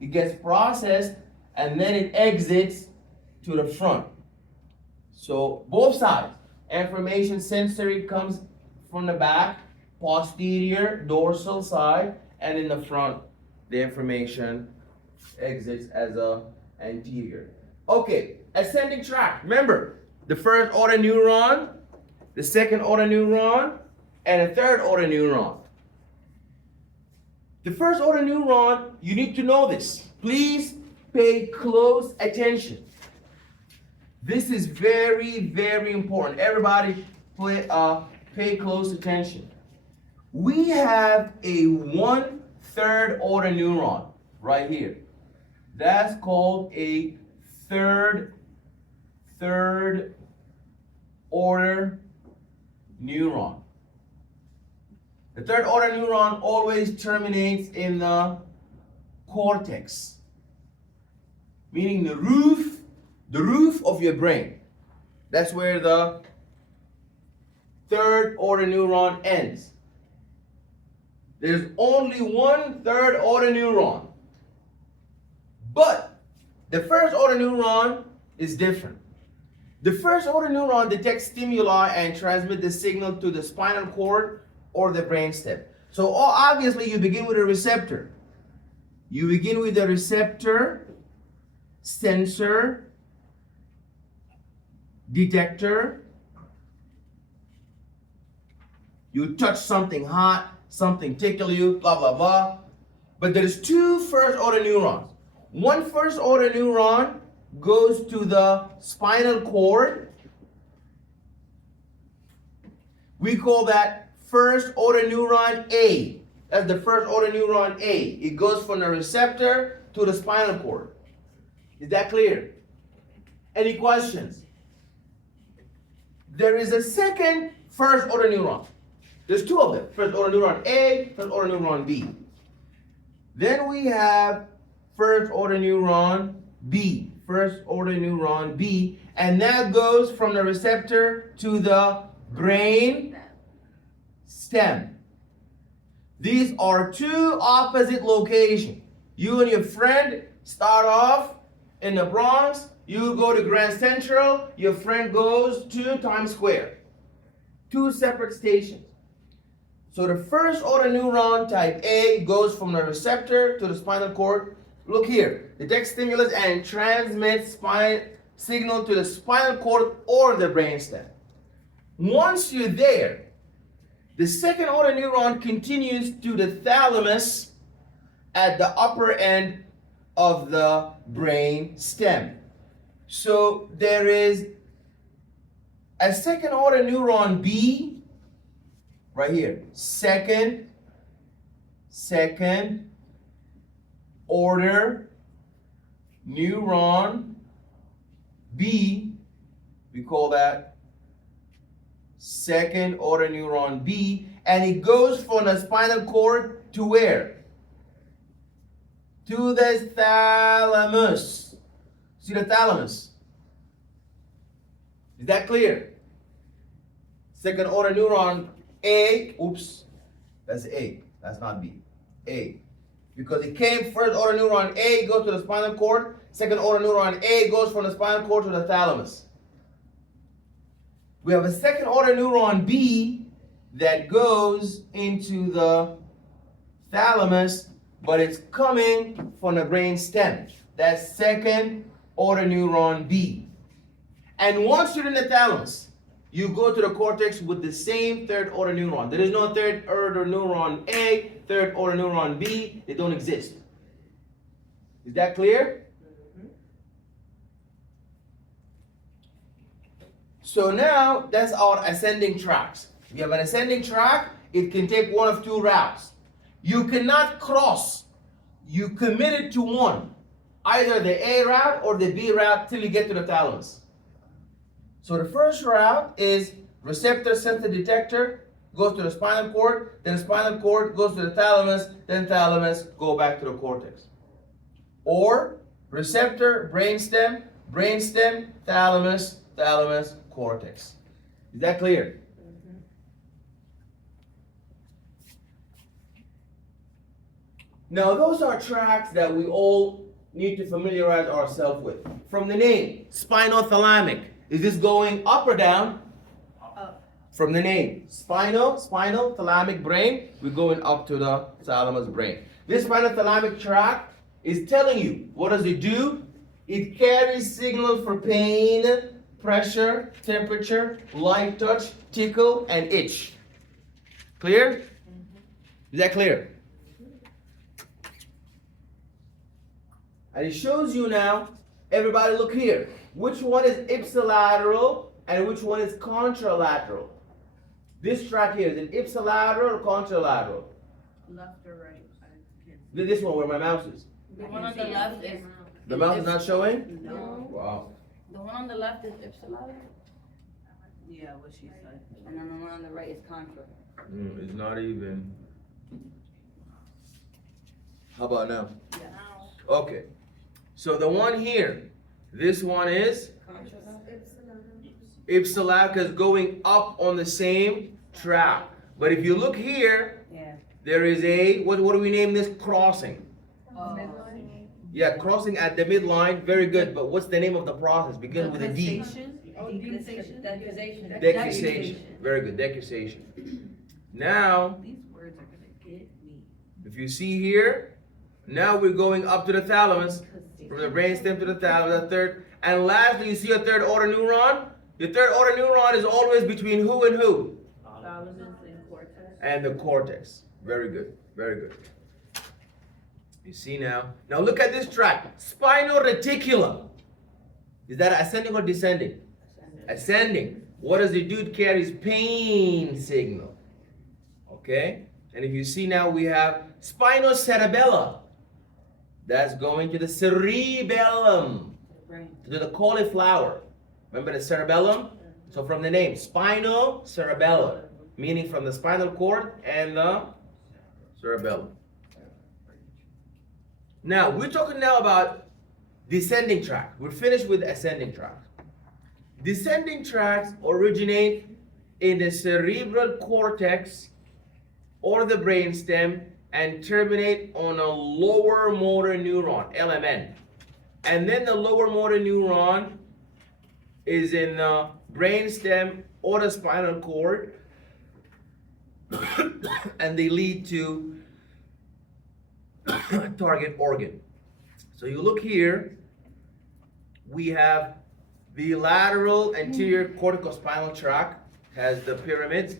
It gets processed and then it exits to the front. So both sides. Information sensory comes from the back, posterior, dorsal side, and in the front, the information exits as a anterior. Okay, ascending tract. Remember, the first order neuron, the second order neuron, and a third order neuron. The first order neuron, you need to know this. Please pay close attention. This is very, very important. Everybody pay close attention. We have a 1/3 order neuron right here. That's called a third order neuron. The third order neuron always terminates in the cortex, meaning the roof of your brain. That's where the third order neuron ends. There's only 1/3 order neuron. But the first order neuron is different. The first order neuron detects stimuli and transmits the signal to the spinal cord or the brainstem. So obviously you begin with a receptor. You begin with the receptor, sensor, detector. You touch something hot, something tickle you, blah, blah, blah. But there's two first order neurons. One first order neuron goes to the spinal cord. We call that first order neuron A. That's the first order neuron A. It goes from the receptor to the spinal cord. Is that clear? Any questions? There is a second first order neuron. There's two of them. First order neuron A, first order neuron B. Then we have first order neuron B. First order neuron B. And that goes from the receptor to the brain stem. These are two opposite locations. You and your friend start off in the Bronx. You go to Grand Central. Your friend goes to Times Square. Two separate stations. So the first order neuron type A goes from the receptor to the spinal cord. Look here, detects stimulus and transmits signal to the spinal cord or the brainstem. Once you're there, the second order neuron continues to the thalamus at the upper end of the brain stem. So there is a second order neuron B right here. Second order neuron B, we call that second order neuron B, and it goes from the spinal cord to where? to the thalamus. See the thalamus? Is that clear? Second order neuron A, oops, that's A, that's not B, A. Because it came first order neuron A goes to the spinal cord, second order neuron A goes from the spinal cord to the thalamus. We have a second order neuron B that goes into the thalamus, but it's coming from the brain stem. That's second order neuron B. And once you're in the thalamus, you go to the cortex with the same third order neuron. There is no third order neuron A, third order neuron B. They don't exist. Is that clear? So now that's our ascending tracks. We have an ascending track. It can take one of two routes. You cannot cross. You committed to one, either the A route or the B route till you get to the thalamus. So the first route is receptor sensor detector goes to the spinal cord, then the spinal cord goes to the thalamus, then thalamus go back to the cortex. Or receptor, brainstem, brainstem, thalamus, thalamus, cortex. Is that clear? Now those are tracks that we all need to familiarize ourselves with. From the name, spinothalamic. Is this going up or down? Up. From the name, spinal, thalamic brain, we're going up to the thalamus brain. This spinothalamic tract is telling you, what does it do? It carries signals for pain, pressure, temperature, light touch, tickle, and itch. Clear? Is that clear? And it shows you now, everybody look here, which one is ipsilateral and which one is contralateral. This track here, is it ipsilateral or contralateral? Left or right? I can't see. This one where my mouse is. The one on the left is. The mouse is not showing? No. Wow. The one on the left is ipsilateral, Yeah, what she said. and then the one on the right is contra. It's not even. How about now? Yeah. Okay. So the one here, this one is Contra. ipsilateral, going up on the same track. But if you look here, Yeah. there is a, what do we name this? Crossing. Yeah, crossing at the midline, very good. But what's the name of the process? Begin with a D. Decussation? Decussation. Decussation. Very good, decussation. Now, These words are gonna get me. if you see here, now we're going up to the thalamus, from the brainstem to the thalamus, the third. And lastly, you see a third order neuron? The third order neuron is always between who and who? Thalamus and cortex. And the cortex. Very good, very good. You see now? Now look at this track. Spinal reticulum. Is that ascending or descending? Ascending. What does it do? It carries pain signal. Okay? And if you see now, we have spinocerebella. That's going to the cerebellum, Brain. to the cauliflower. Remember the cerebellum? So from the name, spinocerebella, meaning from the spinal cord and the cerebellum. Now, we're talking now about descending tract. We're finished with ascending tract. Descending tracts originate in the cerebral cortex or the brainstem and terminate on a lower motor neuron, LMN. And then the lower motor neuron is in the brainstem or the spinal cord, and they lead to target organ. So you look here, we have the lateral anterior corticospinal tract has the pyramids,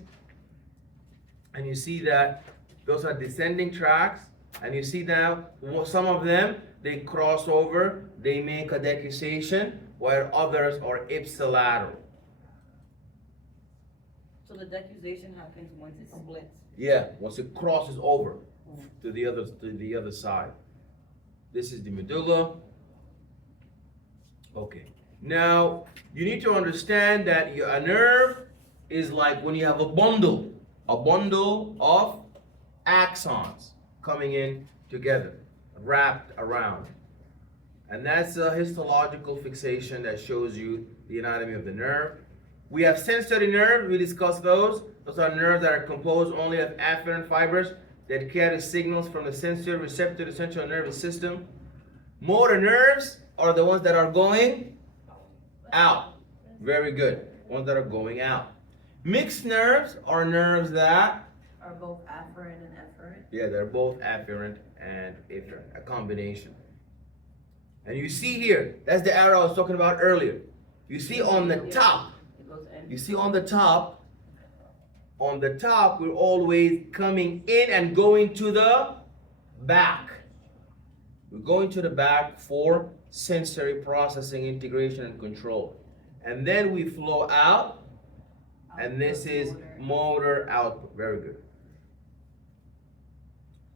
and you see that those are descending tracts, and you see now some of them, they cross over, they make a decussation, while others are ipsilateral. So the decussation happens once it splits. Yeah, once it crosses over to the other side. This is the medulla. Okay. Now you need to understand that a nerve is like when you have a bundle of axons coming in together. wrapped around. And that's a histological fixation that shows you the anatomy of the nerve. We have sensory nerve, we discussed those. Those are nerves that are composed only of afferent fibers that carry signals from the sensory receptor to the central nervous system. Motor nerves are the ones that are going out. Very good. Ones that are going out. Mixed nerves are nerves that, Are both afferent and efferent? yeah, they're both afferent and efferent, a combination. And you see here, that's the arrow I was talking about earlier. You see on the top, It goes in. you see on the top, we're always coming in and going to the back. We're going to the back for sensory processing, integration, and control. And then we flow out, and this is motor output. Very good.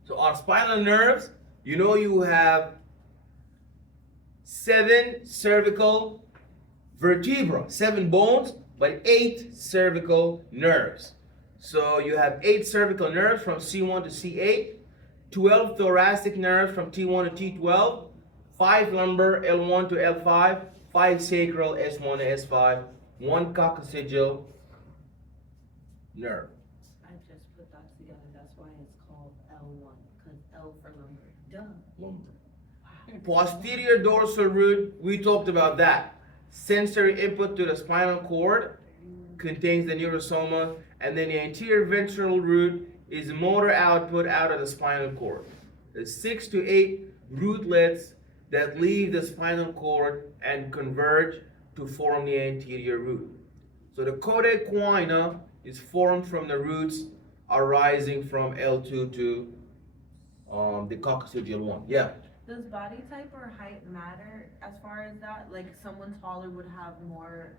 So our spinal nerves, you know you have 7 cervical vertebra, 7 bones, but 8 cervical nerves. So you have 8 cervical nerves from C1 to C8, 12 thoracic nerves from T1 to T12, 5 lumbar L1 to L5, 5 sacral S1 to S5, 1 coccygeal nerve. I just put that together, that's why it's called L1, because L for lumbar. Duh. Posterior dorsal root, we talked about that. Sensory input to the spinal cord contains the neurosoma, and then the anterior ventral root is motor output out of the spinal cord. There's 6 to 8 rootlets that leave the spinal cord and converge to form the anterior root. So the coda equina is formed from the roots arising from L2 to the coccygeal one. Yeah. Does body type or height matter as far as that? Like someone taller would have more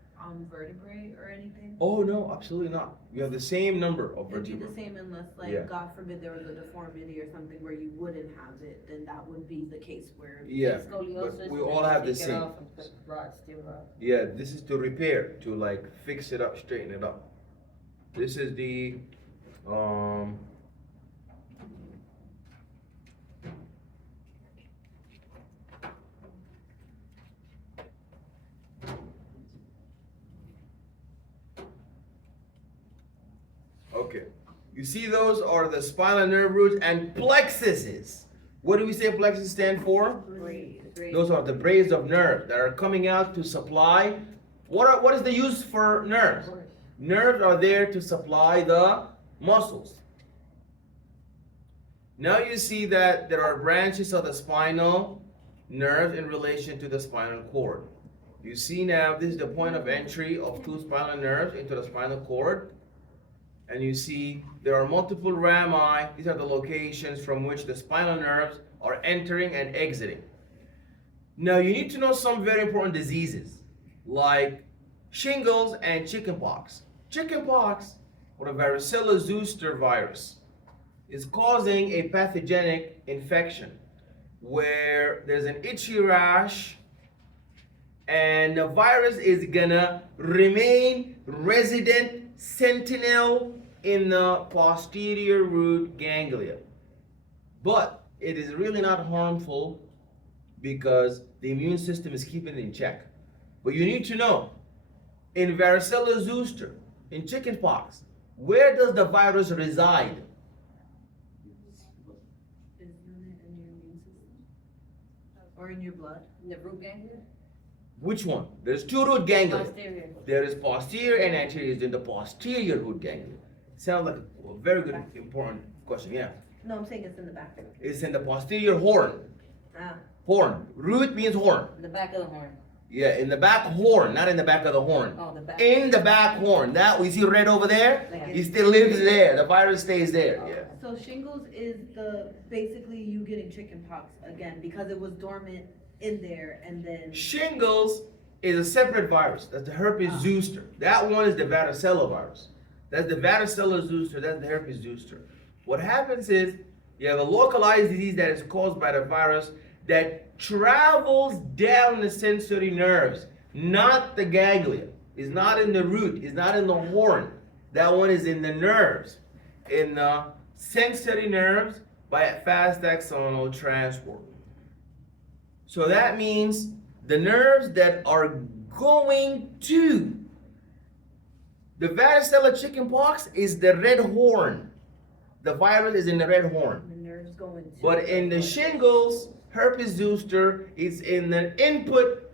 vertebrae or anything? Oh no, absolutely not. You have the same number of It'd be vertebrae. the same unless, like, Yeah. God forbid there was a deformity or something where you wouldn't have it, then that would be the case where. Yeah, Scoliosis, but we and all then have the take it same. off and put rods, steel rods. Yeah, this is to repair, to like fix it up, straighten it up. This is the okay. You see those are the spinal nerve roots and plexuses. What do we say plexus stand for? Those are the braids of nerve that are coming out to supply. What is the use for nerves? Nerves are there to supply the muscles. Now you see that there are branches of the spinal nerve in relation to the spinal cord. You see now this is the point of entry of 2 spinal nerves into the spinal cord. And you see there are multiple rami. These are the locations from which the spinal nerves are entering and exiting. Now you need to know some very important diseases like shingles and chickenpox. Chickenpox, or a varicella zoster virus, is causing a pathogenic infection where there's an itchy rash and the virus is gonna remain resident sentinel in the posterior root ganglia. But it is really not harmful because the immune system is keeping it in check. But you need to know, in varicella zoster, in chickenpox, where does the virus reside? Is unit in your immune system? Or in your blood? The root ganglia? Which one? There's 2 root ganglia. Posterior. There is posterior and anterior. It's in the posterior root ganglia. Sounds like a very good, important question. Yeah. No, I'm saying it's in the back. It's in the posterior horn. Ah, Horn. Root means horn. The back of the horn. Yeah, in the back horn, not in the back of the horn. Oh, the back. In the back horn. That we see red over there. Like It still lives there. The virus stays there. Yeah. so shingles is basically you getting chickenpox again because it was dormant in there and then. Shingles is a separate virus. That's the herpes zoster. That one is the varicella virus. That's the varicella zoster. That's the herpes zoster. What happens is you have a localized disease that is caused by the virus that travels down the sensory nerves, not the ganglia. It's not in the root. It's not in the horn. That one is in the nerves, in the sensory nerves by a fast axonal transport. So that means the nerves that are going to the varicella chickenpox is the red horn. The virus is in the red horn. The nerves going to. But in the shingles, herpes zoster is in the input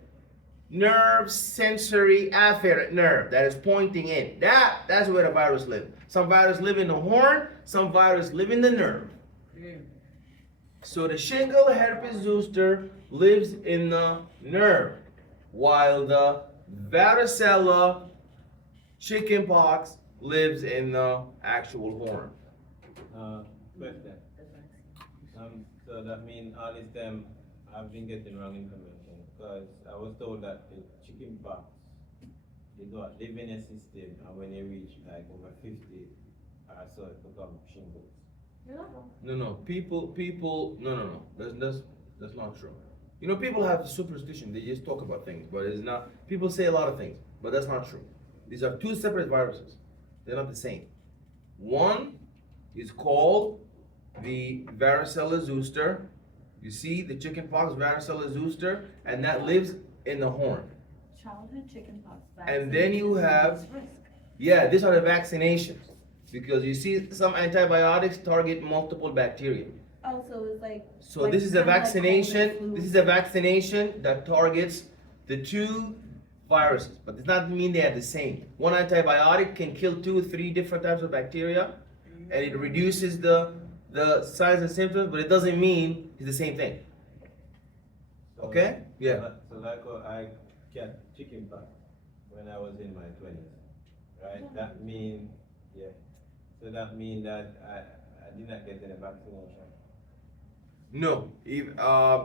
nerve sensory afferent nerve that is pointing in. That's where the virus lives. Some virus live in the horn, some virus live in the nerve. So the shingle herpes zoster lives in the nerve, while the varicella chickenpox lives in the actual horn. Question. So that means all this time I've been getting wrong information because I was told that the chicken pox they got live in a system and when you reach like over 50 or so it becomes shingles. No. People. No. That's not true. You know, people have superstition. They just talk about things, but it's not. People say a lot of things, but that's not true. These are two separate viruses. They're not the same. One is called the varicella zoster. You see the chickenpox varicella zoster, and that lives in the horn. Childhood chickenpox. And then you have, yeah, these are the vaccinations. Because you see some antibiotics target multiple bacteria. Oh, so it's like. So this is a vaccination. This is a vaccination that targets the two viruses, but it does not mean they are the same. One antibiotic can kill 2 or 3 different types of bacteria, and it reduces the signs and symptoms, but it doesn't mean it's the same thing. So, Okay? Yeah. So like I got chicken pox when I was in my 20s, right? That means, yeah. So that means that I did not get any vaccination. No. If,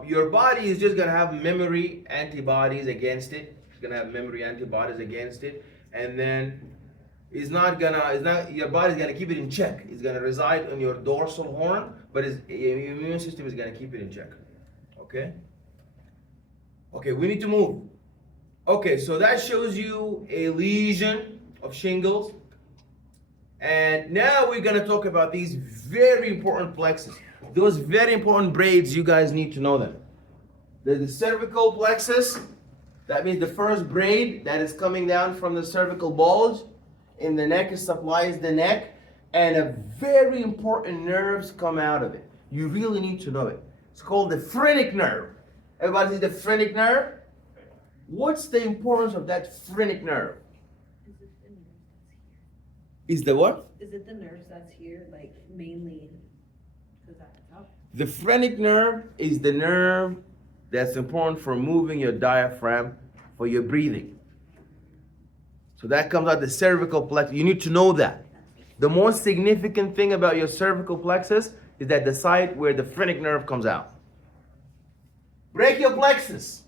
your body is just gonna have memory antibodies against it. It's gonna have memory antibodies against it, and then your body's gonna keep it in check. It's gonna reside on your dorsal horn, but your immune system is gonna keep it in check. Okay? Okay, we need to move. Okay, so that shows you a lesion of shingles. And now we're gonna talk about these very important plexus. Those very important braids, you guys need to know them. The cervical plexus, that means the first braid that is coming down from the cervical bulge in the neck, it supplies the neck, and a very important nerves come out of it. You really need to know it. It's called the phrenic nerve. Everybody sees the phrenic nerve? What's the importance of that phrenic nerve? Is the what? Is it the nerves that's here, like mainly? Because that's how. The phrenic nerve is the nerve that's important for moving your diaphragm for your breathing. So that comes out the cervical plexus. You need to know that. The most significant thing about your cervical plexus is that the site where the phrenic nerve comes out. Brachial plexus,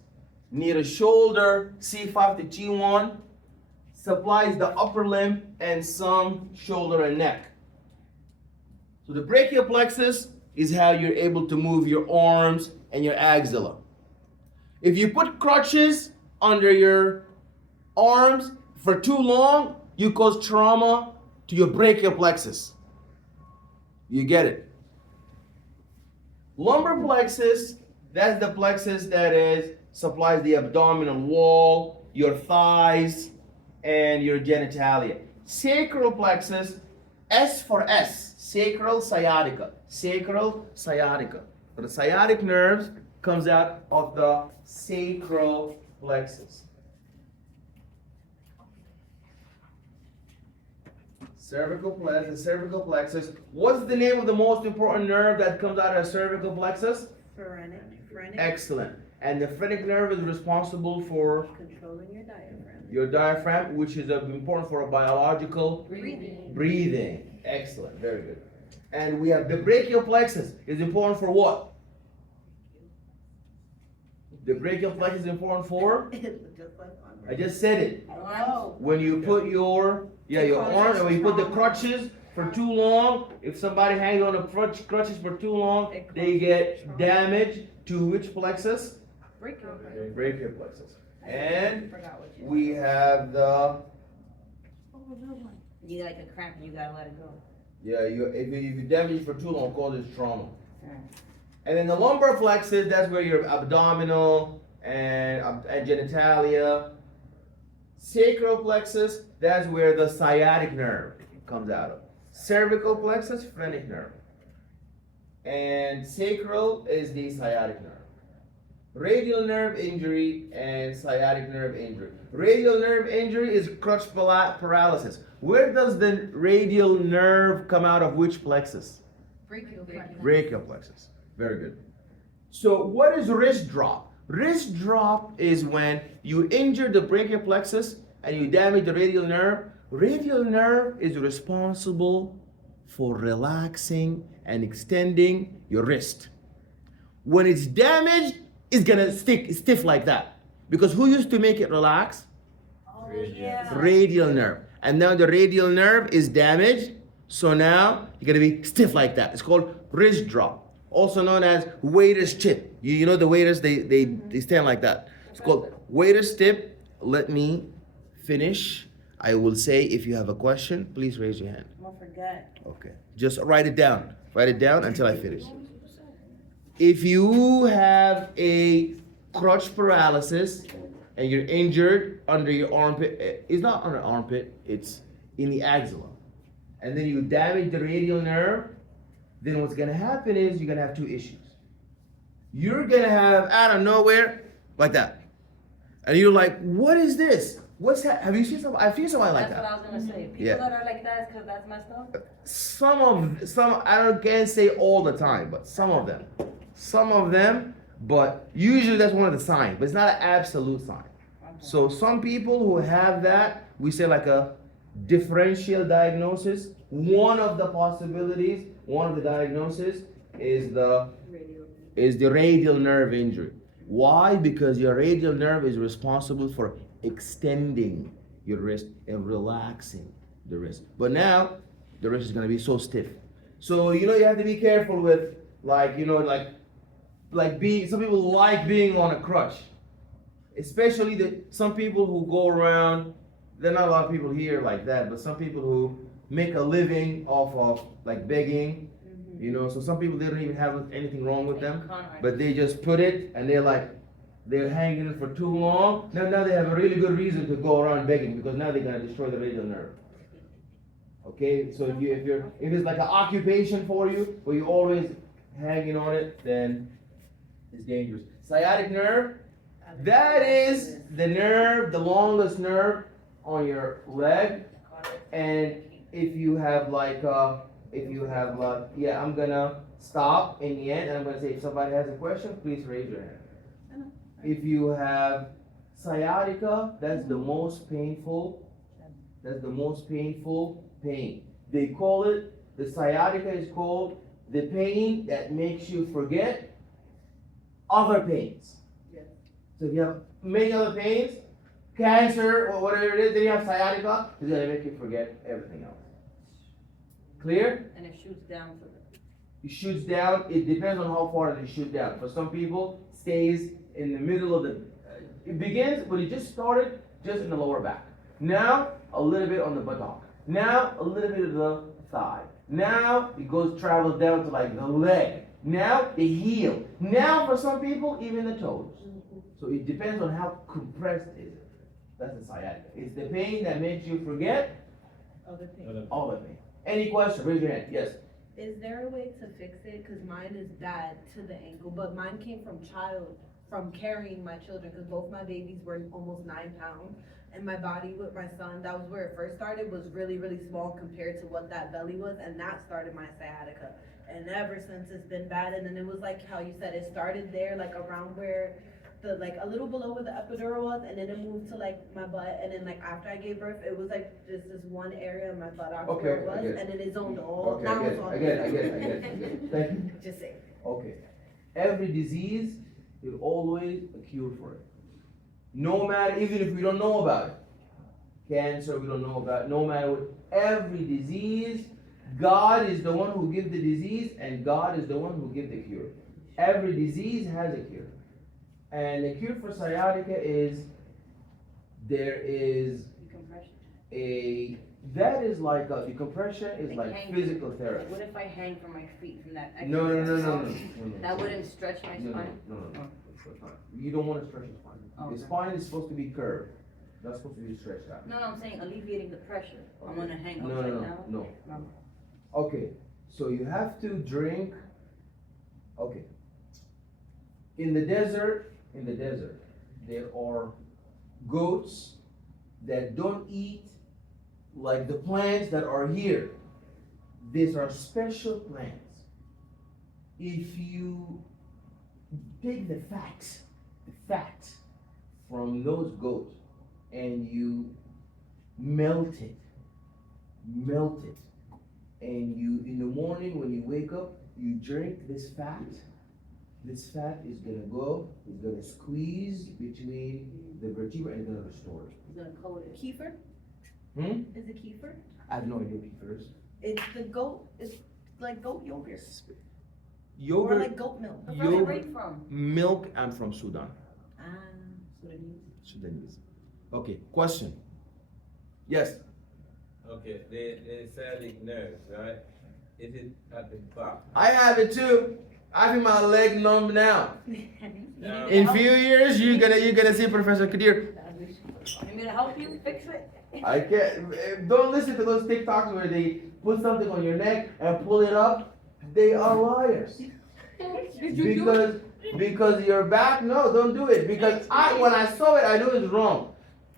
near the shoulder, C5 to T1, supplies the upper limb and some shoulder and neck. So the brachial plexus is how you're able to move your arms and your axilla. If you put crutches under your arms for too long, you cause trauma to your brachial plexus. You get it? Lumbar plexus, that's the plexus that supplies the abdominal wall, your thighs, and your genitalia. Sacral plexus, S for S, sacral sciatica. Sacral sciatica. So the sciatic nerves comes out of the sacral plexus. Cervical plexus, cervical plexus. What's the name of the most important nerve that comes out of the cervical plexus? Phrenic. Excellent. And the phrenic nerve is responsible for Controlling your diaphragm. your diaphragm, which is important for a biological breathing. Excellent, very good. And we have the brachial plexus is important for what? The brachial plexus is important for? I just said it. Oh. When you put your arm, and when you put the crutches for too long, if somebody hangs on the crutches for too long, they get damage to which plexus? Brachial plexus. And we have the You like a cramp and you gotta let it go. if you damage it for too long, causes trauma. And then the lumbar plexus, that's where your abdominal and genitalia. Sacral plexus, that's where the sciatic nerve comes out of. Cervical plexus, phrenic nerve. And sacral is the sciatic nerve. Radial nerve injury and sciatic nerve injury. Radial nerve injury is crutch paralysis. Where does the radial nerve come out of which plexus? Brachial plexus. Very good. So what is wrist drop? Wrist drop is when you injure the brachial plexus and you damage the radial nerve. Radial nerve is responsible for relaxing and extending your wrist. When it's damaged, it's gonna stiff like that. Because who used to make it relax? Oh, yeah. Radial nerve. And now the radial nerve is damaged, so now you're gonna be stiff like that. It's called wrist drop, also known as waiter's chip. You know the waiters, they stand like that. It's called waiter's tip. Let me finish. I will say if you have a question, please raise your hand. I'm gonna forget. Okay. Just write it down. Write it down until I finish. If you have a crutch paralysis and you're injured under your armpit, it's not under armpit, it's in the axilla. And then you damage the radial nerve, then what's gonna happen is you're gonna have two issues. You're gonna have out of nowhere, like that. And you're like, what is this? What's that? Have you seen somebody? I've seen somebody like That's that. what I was gonna say. People Yeah. that are like that is because that's messed up. Some can't say all the time, but some of them, but usually that's one of the signs, but it's not an absolute sign. So some people who have that, we say like a differential diagnosis. One of the possibilities, one of the diagnoses is the radial nerve injury. Why? Because your radial nerve is responsible for extending your wrist and relaxing the wrist. But now the wrist is gonna be so stiff. So you have to be careful with like being. Some people like being on a crutch, especially some people who go around. There are not a lot of people here like that, but some people who make a living off of like begging. So some people, they don't even have anything wrong with them, but they just put it and they're hanging it for too long. Now they have a really good reason to go around begging because now they're gonna destroy the radial nerve. Okay, so if it's like an occupation for you, where you're always hanging on it, then it's dangerous. Sciatic nerve, that is the nerve, the longest nerve on your leg, and if you have I'm gonna stop in the end, and I'm gonna say if somebody has a question, please raise your hand. If you have sciatica, that's the most painful pain. They call it, the sciatica is called the pain that makes you forget other pains. So if you have many other pains, cancer or whatever it is, then you have sciatica, it's gonna make you forget everything else. Clear? And it shoots down for them. It shoots down. It depends on how far it shoots down. For some people, stays in the middle of the. It begins when it just started, just in the lower back. Now a little bit on the buttock. Now a little bit of the thigh. Now it travels down to like the leg. Now the heel. Now for some people, even the toes. So it depends on how compressed is it. That's the sciatica. It's the pain that makes you forget all the pain. Any question? Raise your hand. Yes. Is there a way to fix it? Because mine is bad to the ankle, but mine came from carrying my children, because both my babies were almost 9 pounds, and my body with my son, that was where it first started, was really, really small compared to what that belly was, and that started my sciatica. And ever since, it's been bad. And then it was like how you said, it started there, like around where a little below where the epidural was, and then it moved to like my butt, and then like after I gave birth, it was like just this one area of my buttocks where it was, and then it zoned all. Okay, now it's all. I get it. Thank you. Just say. Okay. Every disease, there's always a cure for it. No matter, even if we don't know about it. Cancer, we don't know about it. No matter what, every disease, God is the one who gives the disease, and God is the one who gives the cure. Every disease has a cure. And the cure for sciatica is, there is That is like decompression is like hang- physical therapy. What if I hang from my feet from that exercise? No. That wouldn't stretch my spine? No. It's fine. You don't want to stretch the spine. Oh, The okay. spine is supposed to be curved. Not supposed to be stretched out. No, I'm saying alleviating the pressure. I'm Okay. gonna hang upside down. No. No. Okay, so you have to drink. Okay. In the desert, there are goats that don't eat like the plants that are here. These are special plants. If you take the fat from those goats and you melt it, and you, in the morning when you wake up, you drink this fat is gonna squeeze between the vertebra and gonna restore it. It's gonna coat it. Kefir? Is it kefir? I have no idea what kefir is. It's the goat, it's like goat yogurt. Or Yogurt, like goat milk. Where's the yogurt, brain from? milk, I'm from Sudan. Sudanese. Okay, question. Yes. Okay, the sciatic nerve, right? Is it at the back? I have it too. I feel my leg numb now. No. In few years, you're gonna see Professor Kadir. You mean to help you fix it? I can't. Don't listen to those TikToks where they put something on your neck and pull it up. They are liars. Because your back. No, don't do it. Because when I saw it, I knew it was wrong.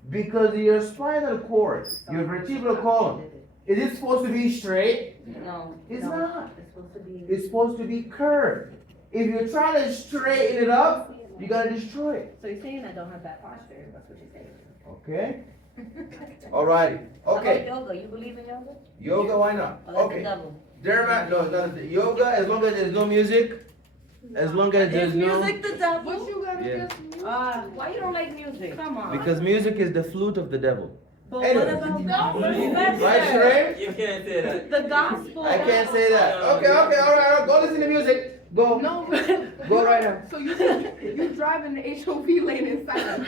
Because your spinal cord, your vertebral column, is it supposed to be straight? No. It's not. It's supposed to be. It's supposed to be curved. If you're trying to straighten it up, you gotta destroy it. So you're saying I don't have bad posture, that's what you're saying. Okay? Alrighty. Okay. How about yoga? You believe in yoga? Yoga, why not? Oh, that's the Okay. devil. Derma, no, not yoga, as long as there's no music. As long as there's no. the devil? What you gotta Yeah. just. Why you don't like music? Come on. Because music is the flute of the devil. But Anyway. what about Right, Sheree? You can't say that. the gospel? I can't say that. Okay, alright, go listen to music. Go. No, Go right now. so you drive in the HOV lane in silence.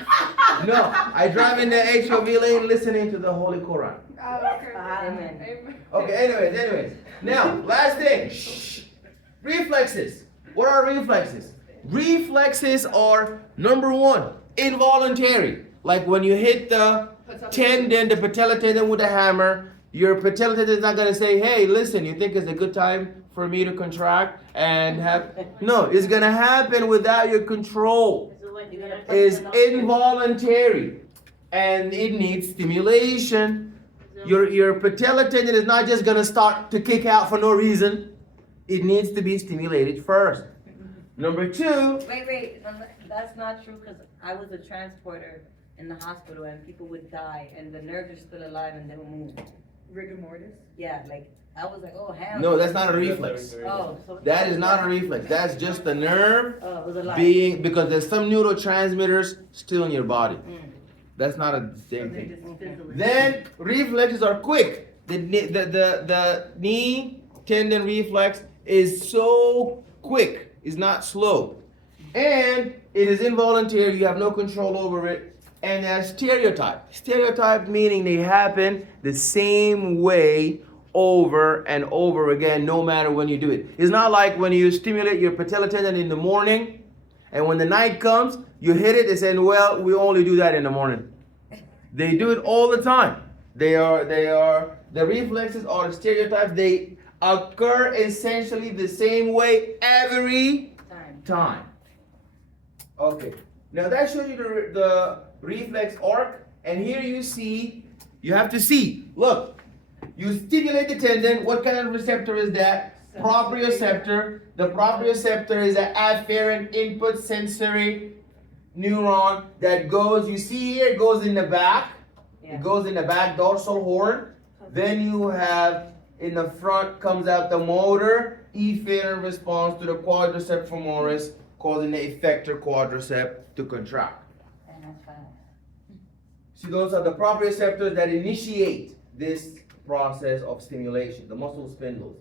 No, I drive in the HOV lane listening to the Holy Quran. Okay. Amen. Amen. Okay, anyways. Now, last thing. Shh. Reflexes. What are reflexes? Reflexes are number one, involuntary. Like when you hit the tendon, the patella tendon with a hammer, your patella tendon is not gonna say, hey, listen, you think it's a good time for me to contract and have. No, it's gonna happen without your control. You're gonna It's press it up. involuntary and it needs stimulation. Your patella tendon is not just gonna start to kick out for no reason. It needs to be stimulated first. Number two, Wait, no, that's not true, because I was a transporter in the hospital and people would die and the nerves are still alive and they don't move. Rigor mortis? Yeah, like, I was like, oh, hell. no, that's not a reflex. Oh, so. That is not a reflex. That's just the nerve Oh, it was alive. being, because there's some neurotransmitters still in your body. That's not a same thing. Then reflexes are quick. The knee tendon reflex is so quick. It's not slow. And it is involuntary. You have no control over it. And that's stereotype. Stereotype meaning they happen the same way over and over again, no matter when you do it. It's not like when you stimulate your patella tendon in the morning, and when the night comes, you hit it and say, well, we only do that in the morning. They do it all the time. The reflexes are stereotypes. They occur essentially the same way every time. Okay. Now that shows you the reflex arc, and here you have to see. Look, you stimulate the tendon. What kind of receptor is that? Proprioceptor. The proprioceptor is an afferent input sensory neuron that goes, you see here, it goes in the back. Yeah. It goes in the back dorsal horn. Then you have in the front comes out the motor efferent response to the quadriceps femoris, causing the effector quadricep to contract. And that's fast. See, those are the proprioceptors that initiate this process of stimulation, the muscle spindles.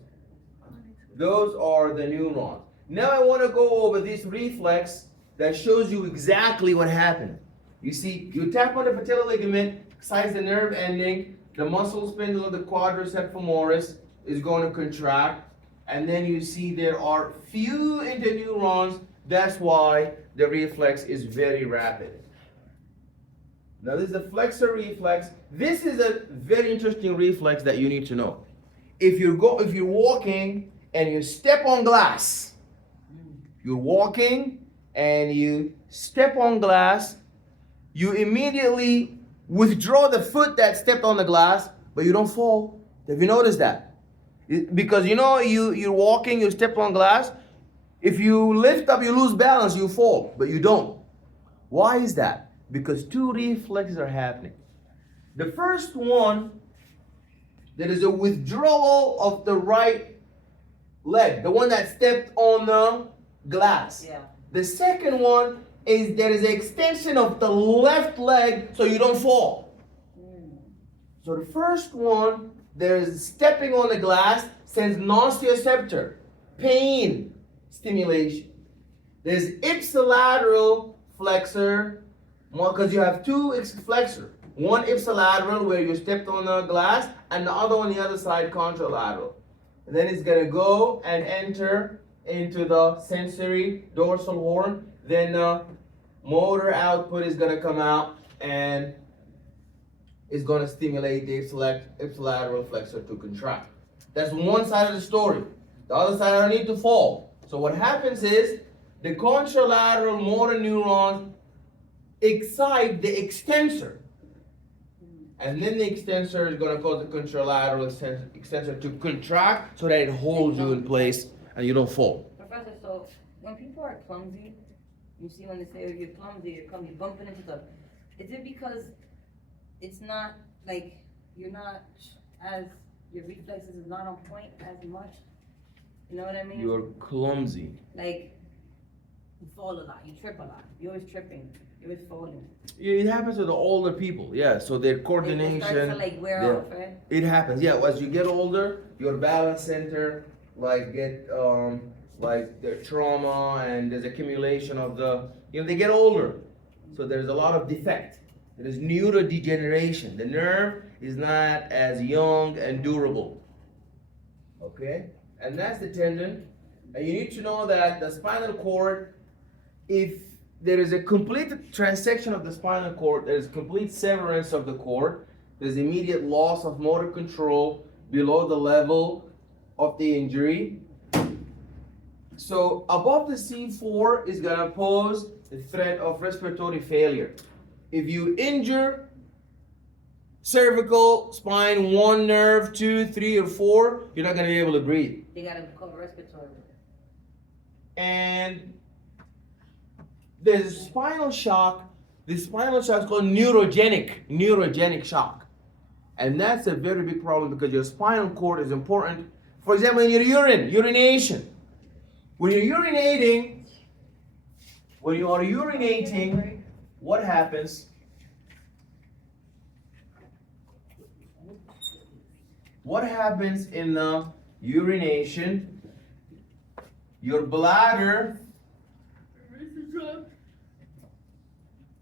Those are the neurons. Now I want to go over this reflex that shows you exactly what happened. You see, you tap on the patellar ligament, excites the nerve ending, the muscle spindle of the quadriceps femoris is going to contract, and then you see there are few interneurons. That's why the reflex is very rapid. Now this is the flexor reflex. This is a very interesting reflex that you need to know. If you're walking and you step on glass, you're walking and you step on glass, you immediately withdraw the foot that stepped on the glass, but you don't fall. Have you noticed that? Because you're walking, you step on glass. If you lift up, you lose balance, you fall, but you don't. Why is that? Because two reflexes are happening. The first one, there is a withdrawal of the right leg, the one that stepped on the glass. Yeah. The second one is there is an extension of the left leg so you don't fall. So the first one, there is stepping on the glass, sends nociceptor, pain stimulation. There's ipsilateral flexor, because you have two flexor. One ipsilateral where you stepped on the glass, and the other on the other side contralateral. And then it's gonna go and enter into the sensory dorsal horn. Then the motor output is gonna come out and is gonna stimulate the ipsilateral flexor to contract. That's one side of the story. The other side, I don't need to fall. So what happens is the contralateral motor neurons excite the extensor. And then the extensor is going to cause the contralateral extensor to contract so that it holds you in place and you don't fall. Professor, so when people are clumsy, you see when they say, oh, you're clumsy, bumping into stuff. Is it because it's not like you're not as, your reflexes is not on point as much? You know what I mean? You're clumsy. Like, you fall a lot, you trip a lot, you're always tripping, you're always falling. It happens to the older people, yeah. So their coordination. It starts to like wear off, right? It happens, yeah. As you get older, your balance center get the trauma and there's accumulation of they get older. So there's a lot of defect. There is neurodegeneration. The nerve is not as young and durable. Okay? And that's the tendon. And you need to know that the spinal cord, if there is a complete transection of the spinal cord, there is complete severance of the cord, there's immediate loss of motor control below the level of the injury. So above the C4 is going to pose the threat of respiratory failure. If you injure cervical, spine, 1 nerve, 2, 3, or 4, you're not going to be able to breathe. They gotta call respiratory. And there's spinal shock. The spinal shock is called neurogenic shock. And that's a very big problem because your spinal cord is important. For example, in your urination. When you are urinating, what happens? What happens in the urination? Your bladder,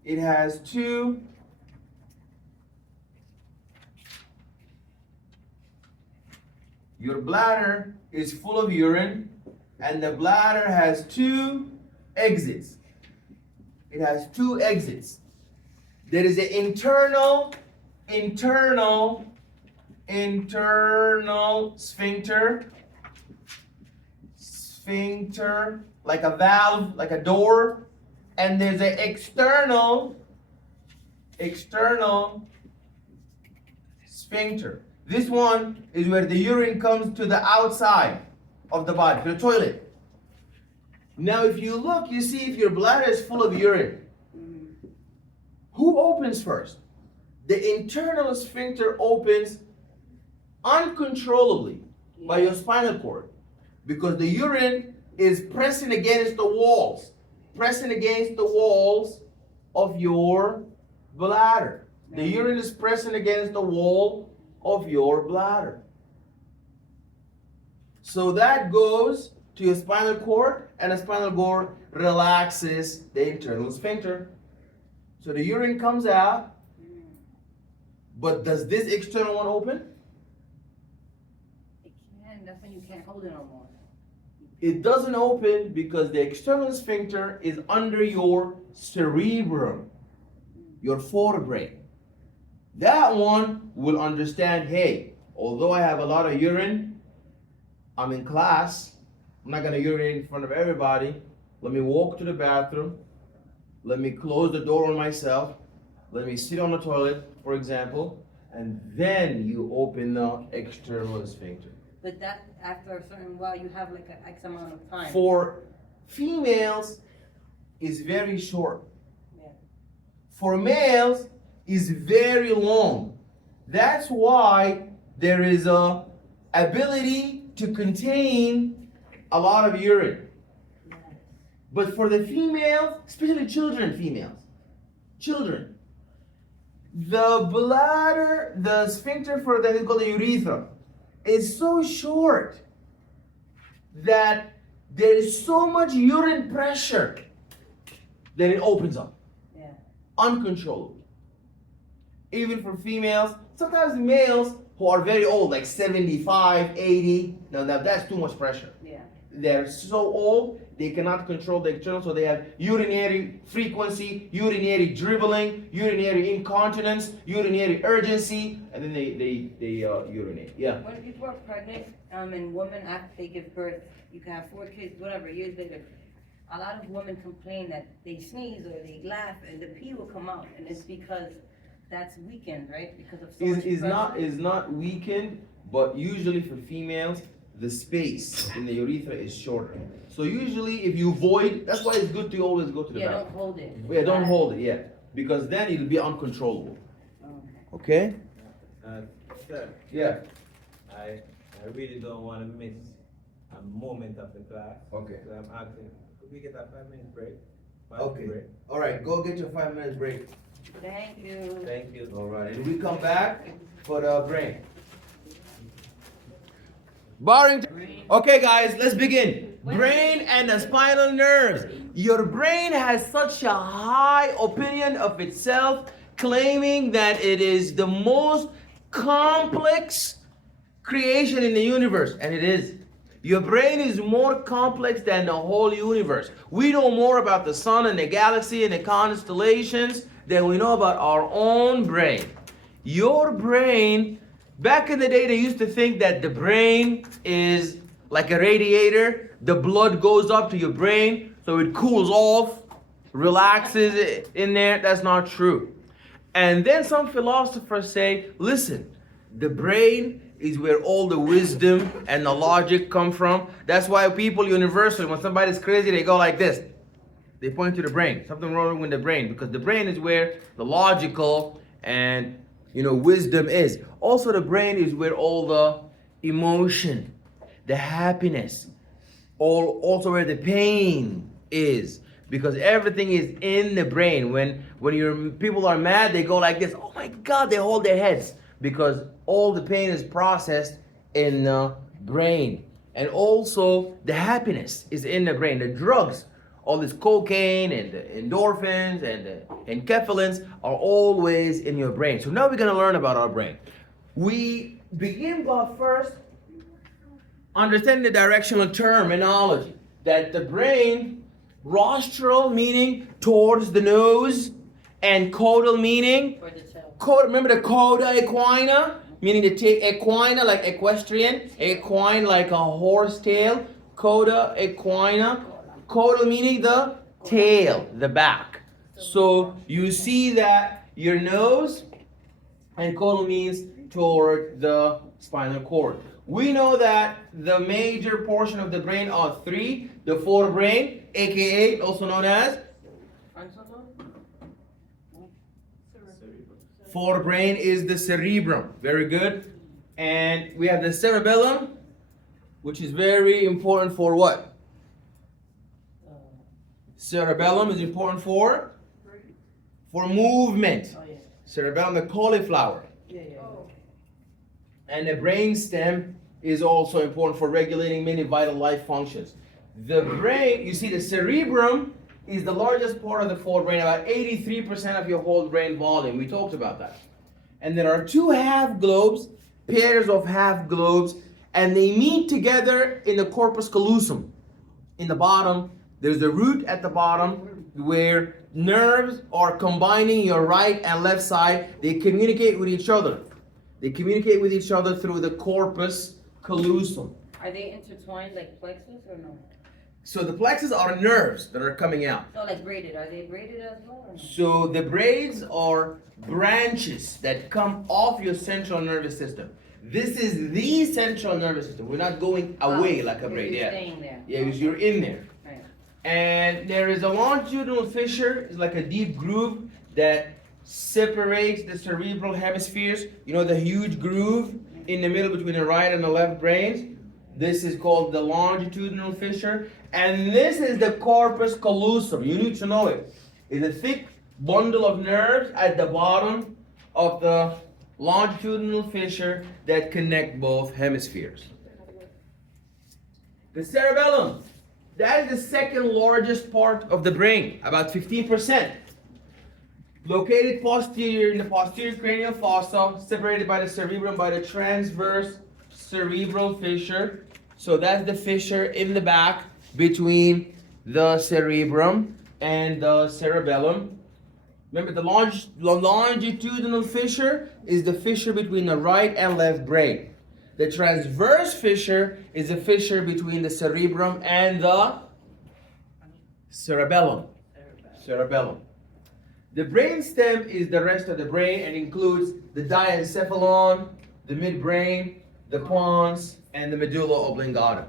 it has two your bladder is full of urine, and the bladder has two exits. It has two exits. There is an internal sphincter, like a valve, like a door, and there's an external sphincter. This one is where the urine comes to the outside of the body, to the toilet. Now, if you look, you see if your bladder is full of urine, who opens first? The internal sphincter opens uncontrollably by your spinal cord because the urine is pressing against the walls of your bladder. The urine is pressing against the wall of your bladder. So that goes to your spinal cord, and the spinal cord relaxes the internal sphincter. So the urine comes out, But does this external one open? It can, that's when you can't hold it no more. It doesn't open because the external sphincter is under your cerebrum, your forebrain. That one will understand, hey, although I have a lot of urine, I'm in class, I'm not gonna urinate in front of everybody. Let me walk to the bathroom. Let me close the door on myself. Let me sit on the toilet, for example, and then you open the external sphincter. But that, after a certain while, you have like an X amount of time. For females, is very short. Yeah. For males, is very long. That's why there is a ability to contain a lot of urine. But for the females, especially children, children, the bladder, the sphincter for that is called the urethra, is so short that there is so much urine pressure that it opens up. Yeah. Uncontrollably. Even for females, sometimes males who are very old, like 75, 80, now that's too much pressure. Yeah. They're so old, they cannot control the external, so they have urinary frequency, urinary dribbling, urinary incontinence, urinary urgency, and then they urinate. Yeah. When people are pregnant, and women after they give birth, you can have 4 kids, whatever, years later. A lot of women complain that they sneeze or they laugh and the pee will come out, and it's because that's weakened, right? Because of so much pressure. Is not weakened, but usually for females, the space in the urethra is shorter. So usually if you void, that's why it's good to always go to the Yeah, bathroom. don't hold it. Yeah, don't hold it, yeah. Because then it'll be uncontrollable. Okay. Okay? Sir, Yeah. I really don't want to miss a moment of the class. Okay. So I'm asking, could we get a 5-minute break? Okay. Break. Alright, go get your 5-minute break. Thank you. Thank you. Alright, and we come back for the brain. Barring. Okay, guys, let's begin. Brain and the spinal nerves. Your brain has such a high opinion of itself, claiming that it is the most complex creation in the universe, and it is. Your brain is more complex than the whole universe. We know more about the sun and the galaxy and the constellations than we know about our own brain. Your brain, back in the day, they used to think that the brain is like a radiator. The blood goes up to your brain, so it cools off, relaxes in there. That's not true. And then some philosophers say, listen, the brain is where all the wisdom and the logic come from. That's why people universally, when somebody's crazy, they go like this. They point to the brain. Something wrong with the brain, because the brain is where the logical and wisdom is. Also, the brain is where all the emotion, the happiness, also where the pain is, because everything is in the brain. When people are mad, they go like this. Oh my God! They hold their heads because all the pain is processed in the brain, and also the happiness is in the brain. The drugs, all this cocaine and the endorphins and the enkephalins are always in your brain. So now we're going to learn about our brain. We begin by first understanding the directional terminology. That the brain, rostral meaning towards the nose, and caudal meaning, For the tail. remember the coda equina, meaning the equina like equestrian, equine like a horse tail, coda equina. Caudal meaning the tail, the back. So you see that your nose, and caudal means toward the spinal cord. We know that the major portion of the brain are 3. The forebrain, aka also known as forebrain, is the cerebrum. Very good. And we have the cerebellum, which is very important for what? Cerebellum is important for movement. Oh, yeah. Cerebellum, the cauliflower. Yeah, yeah. And the brain stem is also important for regulating many vital life functions. The brain, you see, the cerebrum is the largest part of the forebrain, about 83% of your whole brain volume. We talked about that. and there are two half globes, pairs of half globes, and they meet together in the corpus callosum. In the bottom, there's the root at the bottom where nerves are combining your right and left side. They communicate with each other. They communicate with each other through the corpus callosum. Are they intertwined like plexus or no? So the plexus are nerves that are coming out. No, like braided. Are they braided as well or no? So the braids are branches that come off your central nervous system. This is the central nervous system. We're not going away like a braid. You're Yeah. staying there. Yeah, because you're in there. Right. And there is a longitudinal fissure, it's like a deep groove that separates the cerebral hemispheres. You know the huge groove in the middle between the right and the left brains? This is called the longitudinal fissure. And this is the corpus callosum. You need to know it. It's a thick bundle of nerves at the bottom of the longitudinal fissure that connect both hemispheres. The cerebellum. That is the second largest part of the brain, about 15%. Located posterior in the posterior cranial fossa, separated by the cerebrum by the transverse cerebral fissure. So that's the fissure in the back between the cerebrum and the cerebellum. Remember, the longitudinal fissure is the fissure between the right and left brain. The transverse fissure is a fissure between the cerebrum and the cerebellum. Cerebellum. The brainstem is the rest of the brain and includes the diencephalon, the midbrain, the pons, and the medulla oblongata.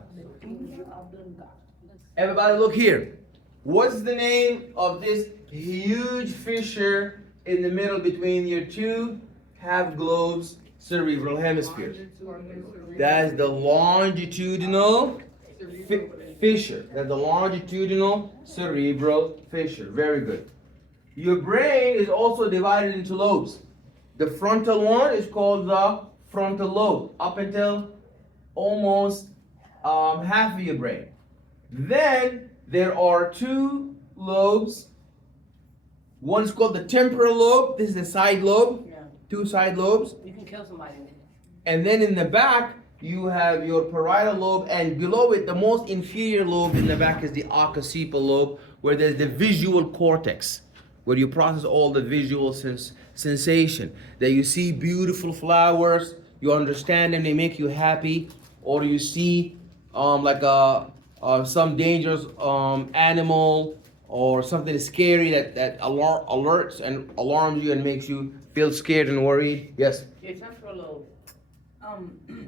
Everybody look here. What's the name of this huge fissure in the middle between your two half globes cerebral hemispheres? That's the longitudinal fissure. That's the longitudinal cerebral fissure. Very good. Your brain is also divided into lobes. The frontal one is called the frontal lobe, up until almost half of your brain. Then there are two lobes. One is called the temporal lobe. This is the side lobe. Yeah. Two side lobes. You can kill somebody with it. And then in the back, you have your parietal lobe, and below it, the most inferior lobe in the back is the occipital lobe, where there's the visual cortex, where you process all the visual sensation. That you see beautiful flowers, you understand them, they make you happy, or you see some dangerous animal or something scary that alerts and alarms you and makes you feel scared and worried. Yes. Your temporal lobe.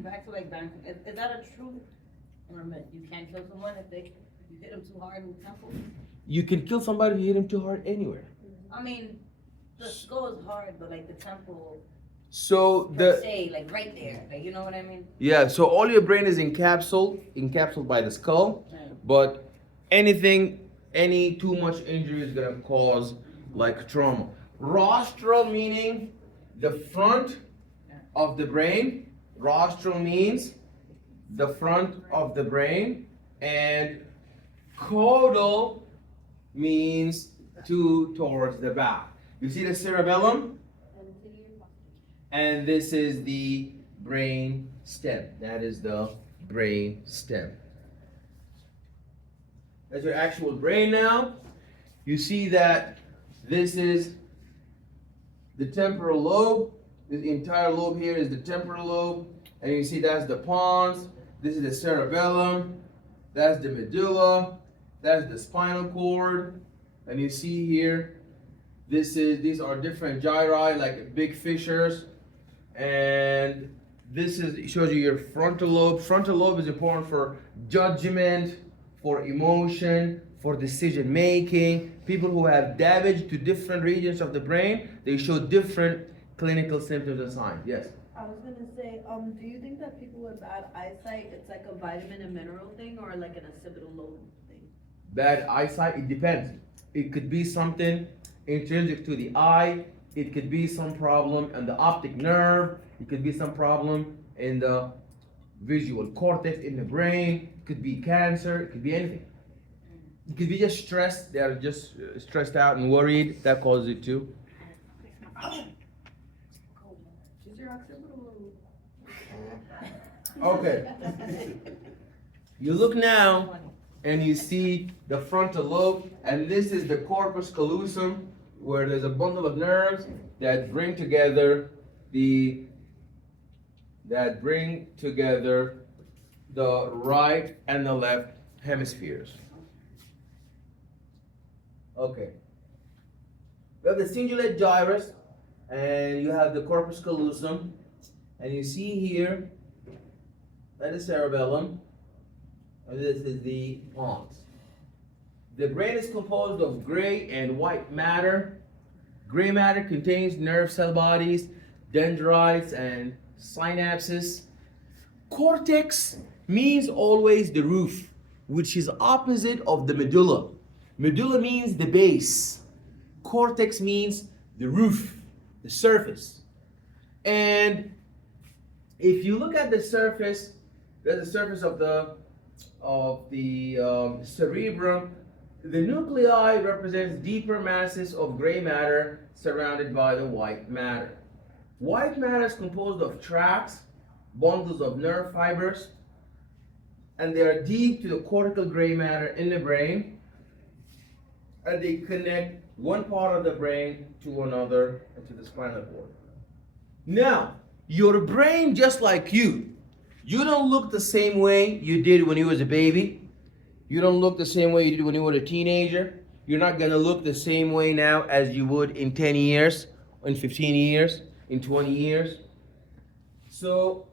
Back to like is that a true or a myth? You can't kill someone if you hit them too hard in the temple. You can kill somebody if you hit him too hard anywhere. I mean, the skull is hard, but like the temple. So Per se, like right there, like you know what I mean? Yeah, so all your brain is encapsulated by the skull, Right. but any too much injury is gonna cause like trauma. Rostral meaning the front of the brain. Rostral means the front of the brain, and caudal means towards the back. You see the cerebellum? And this is the brain stem. That is the brain stem. That's your actual brain now. You see that this is the temporal lobe. The entire lobe here is the temporal lobe. And you see that's the pons. This is the cerebellum. That's the medulla. That's the spinal cord. And you see here, these are different gyri, like big fissures. And it shows you your frontal lobe. Frontal lobe is important for judgment, for emotion, for decision making. People who have damage to different regions of the brain, they show different clinical symptoms and signs. Yes? I was gonna say, do you think that people with bad eyesight, it's like a vitamin and mineral thing or like an occipital lobe thing? Bad eyesight, it depends. It could be something intrinsic to the eye. It could be some problem in the optic nerve. It could be some problem in the visual cortex in the brain. It could be cancer. It could be anything. It could be just stress. They are just stressed out and worried. That causes it too. Okay. You look now and you see the frontal lobe, and this is the corpus callosum, where there's a bundle of nerves that bring together the right and the left hemispheres. Okay. We have the cingulate gyrus, and you have the corpus callosum, and you see here that is cerebellum, and this is the pons. The brain is composed of gray and white matter. Gray matter contains nerve cell bodies, dendrites, and synapses. Cortex means always the roof, which is opposite of the medulla. Medulla means the base. Cortex means the roof, the surface. And if you look at the surface, there's the surface of the cerebrum. The nuclei represents deeper masses of gray matter surrounded by the white matter. White matter is composed of tracts, bundles of nerve fibers, and they are deep to the cortical gray matter in the brain, and they connect one part of the brain to another and to the spinal cord. Now, your brain, just like you don't look the same way you did when you was a baby. You don't look the same way you did when you were a teenager. You're not gonna look the same way now as you would in 10 years, in 15 years, in 20 years. So,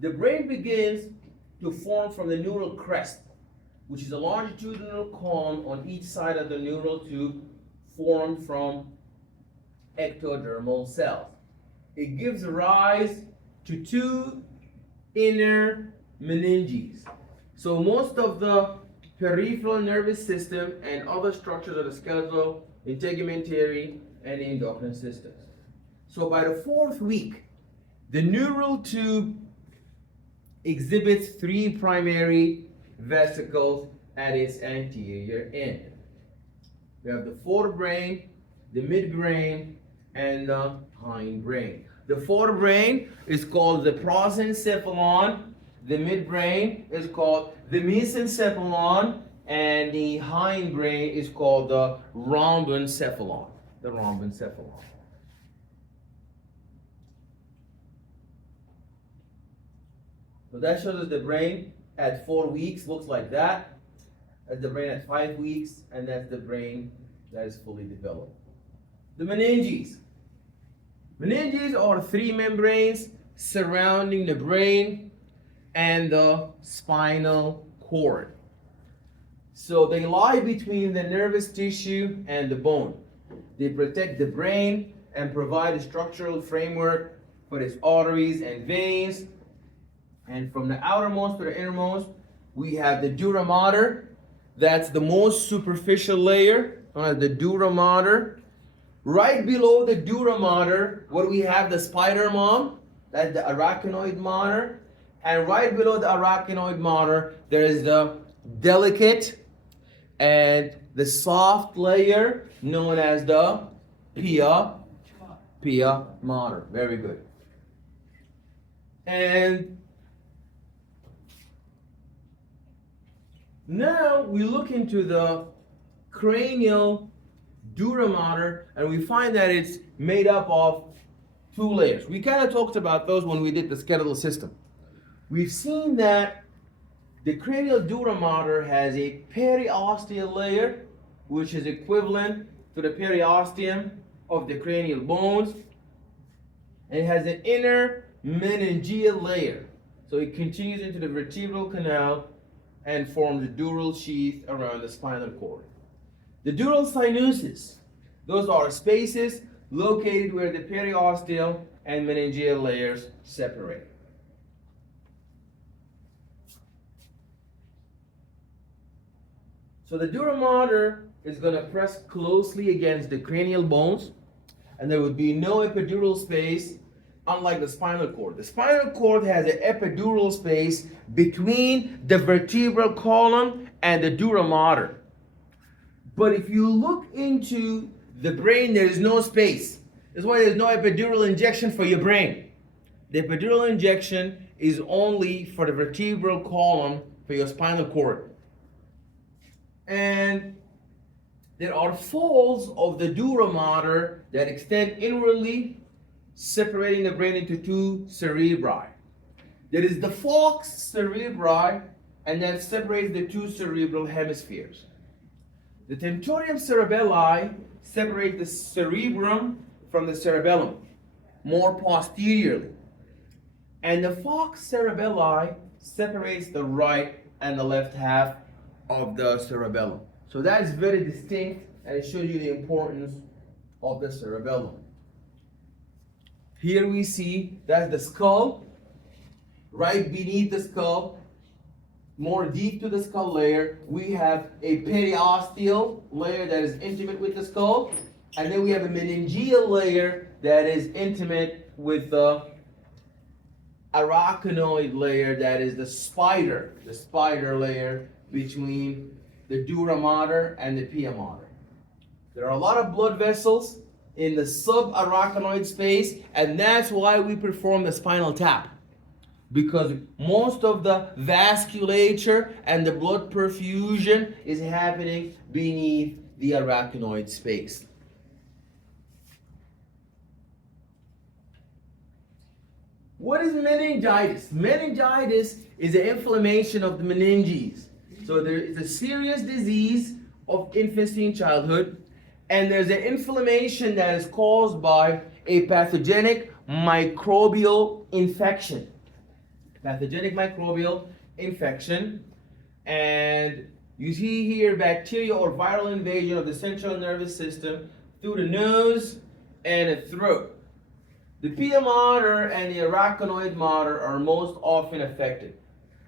the brain begins to form from the neural crest, which is a longitudinal cone on each side of the neural tube formed from ectodermal cells. It gives rise to two inner meninges. So most of the peripheral nervous system and other structures of the skeletal, integumentary, and endocrine systems. So by the 4th week, the neural tube exhibits 3 primary vesicles at its anterior end. We have the forebrain, the midbrain, and the hindbrain. The forebrain is called the prosencephalon, the midbrain is called the mesencephalon, and the hindbrain is called the rhombencephalon. The rhombencephalon. So that shows us the brain at 4 weeks, looks like that. That's the brain at 5 weeks, and that's the brain that is fully developed. The meninges. Meninges are 3 membranes surrounding the brain and the spinal cord. So they lie between the nervous tissue and the bone. They protect the brain and provide a structural framework for its arteries and veins. And from the outermost to the innermost, we have the dura mater. That's the most superficial layer, known as the dura mater. Right below the dura mater, what we have, the spider mom, that's the arachnoid mater. And right below the arachnoid mater, there is the delicate and the soft layer known as the pia mater. Very good. And now we look into the cranial dura mater, and we find that it's made up of 2 layers. We kind of talked about those when we did the skeletal system. We've seen that the cranial dura mater has a periosteal layer, which is equivalent to the periosteum of the cranial bones. And it has an inner meningeal layer. So it continues into the vertebral canal and forms a dural sheath around the spinal cord. The dural sinuses, those are spaces located where the periosteal and meningeal layers separate. So the dura mater is going to press closely against the cranial bones, and there would be no epidural space, unlike the spinal cord. The spinal cord has an epidural space between the vertebral column and the dura mater. But if you look into the brain, there is no space. That's why there's no epidural injection for your brain. The epidural injection is only for the vertebral column for your spinal cord. And there are folds of the dura mater that extend inwardly, separating the brain into two cerebri. There is the falx cerebri, and that separates the two cerebral hemispheres. The tentorium cerebelli separate the cerebrum from the cerebellum more posteriorly. And the falx cerebelli separates the right and the left half of the cerebellum. So that is very distinct, and it shows you the importance of the cerebellum. Here we see that's the skull. Right beneath the skull, more deep to the skull layer, we have a periosteal layer that is intimate with the skull, and then we have a meningeal layer that is intimate with the arachnoid layer, that is the spider layer between the dura mater and the pia mater. There are a lot of blood vessels in the subarachnoid space, and that's why we perform the spinal tap, because most of the vasculature and the blood perfusion is happening beneath the arachnoid space. What is meningitis? Meningitis is an inflammation of the meninges. So there is a serious disease of infancy and childhood, and there's an inflammation that is caused by a pathogenic microbial infection. Pathogenic microbial infection, and you see here bacterial or viral invasion of the central nervous system through the nose and the throat. The pia mater and the arachnoid mater are most often affected.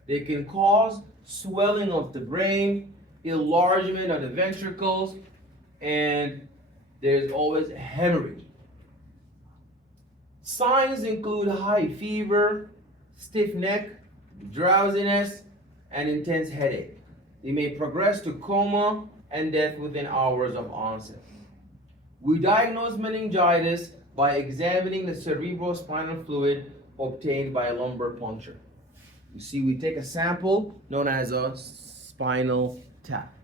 They can cause swelling of the brain, enlargement of the ventricles, and there's always hemorrhage. Signs include high fever, stiff neck, drowsiness, and intense headache. They may progress to coma and death within hours of onset. We diagnose meningitis by examining the cerebrospinal fluid obtained by a lumbar puncture. You see, we take a sample known as a spinal tap.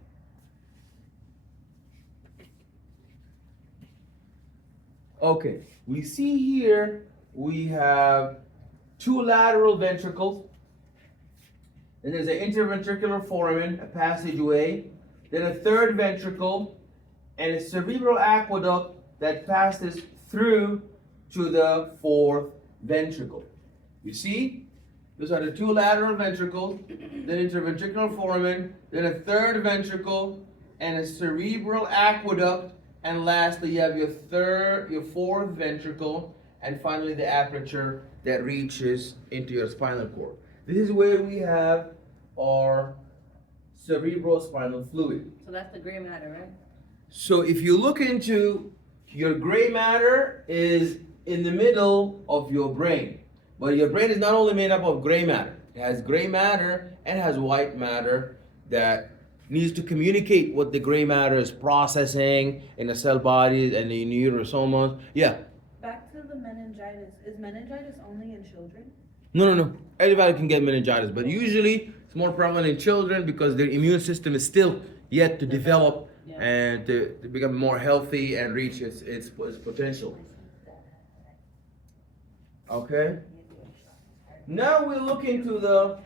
Okay, we see here we have two lateral ventricles, then there's an interventricular foramen, a passageway, then a third ventricle, and a cerebral aqueduct that passes through to the fourth ventricle. You see? Those are the two lateral ventricles, then interventricular foramen, then a third ventricle, and a cerebral aqueduct, and lastly you have your fourth ventricle, and finally the aperture that reaches into your spinal cord. This is where we have our cerebrospinal fluid. So that's the gray matter, right? So if you look into your gray matter is in the middle of your brain. But your brain is not only made up of gray matter. It has gray matter and has white matter that needs to communicate what the gray matter is processing in the cell bodies and the neurosomes. Yeah. Back to the meningitis. Is meningitis only in children? No. Everybody can get meningitis, but usually it's more prevalent in children because their immune system is still yet to develop and to become more healthy and reach its potential. Okay? Now we look into the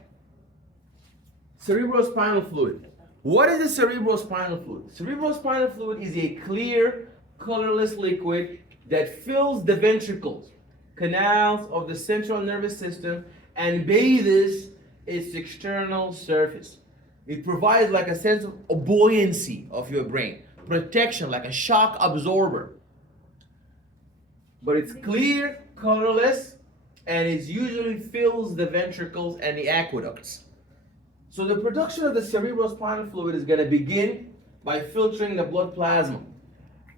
cerebrospinal fluid. What is the cerebrospinal fluid? Cerebrospinal fluid is a clear, colorless liquid that fills the ventricles, canals of the central nervous system, and bathes its external surface. It provides like a sense of buoyancy of your brain, protection, like a shock absorber. But it's clear, colorless, and it usually fills the ventricles and the aqueducts. So the production of the cerebrospinal fluid is going to begin by filtering the blood plasma.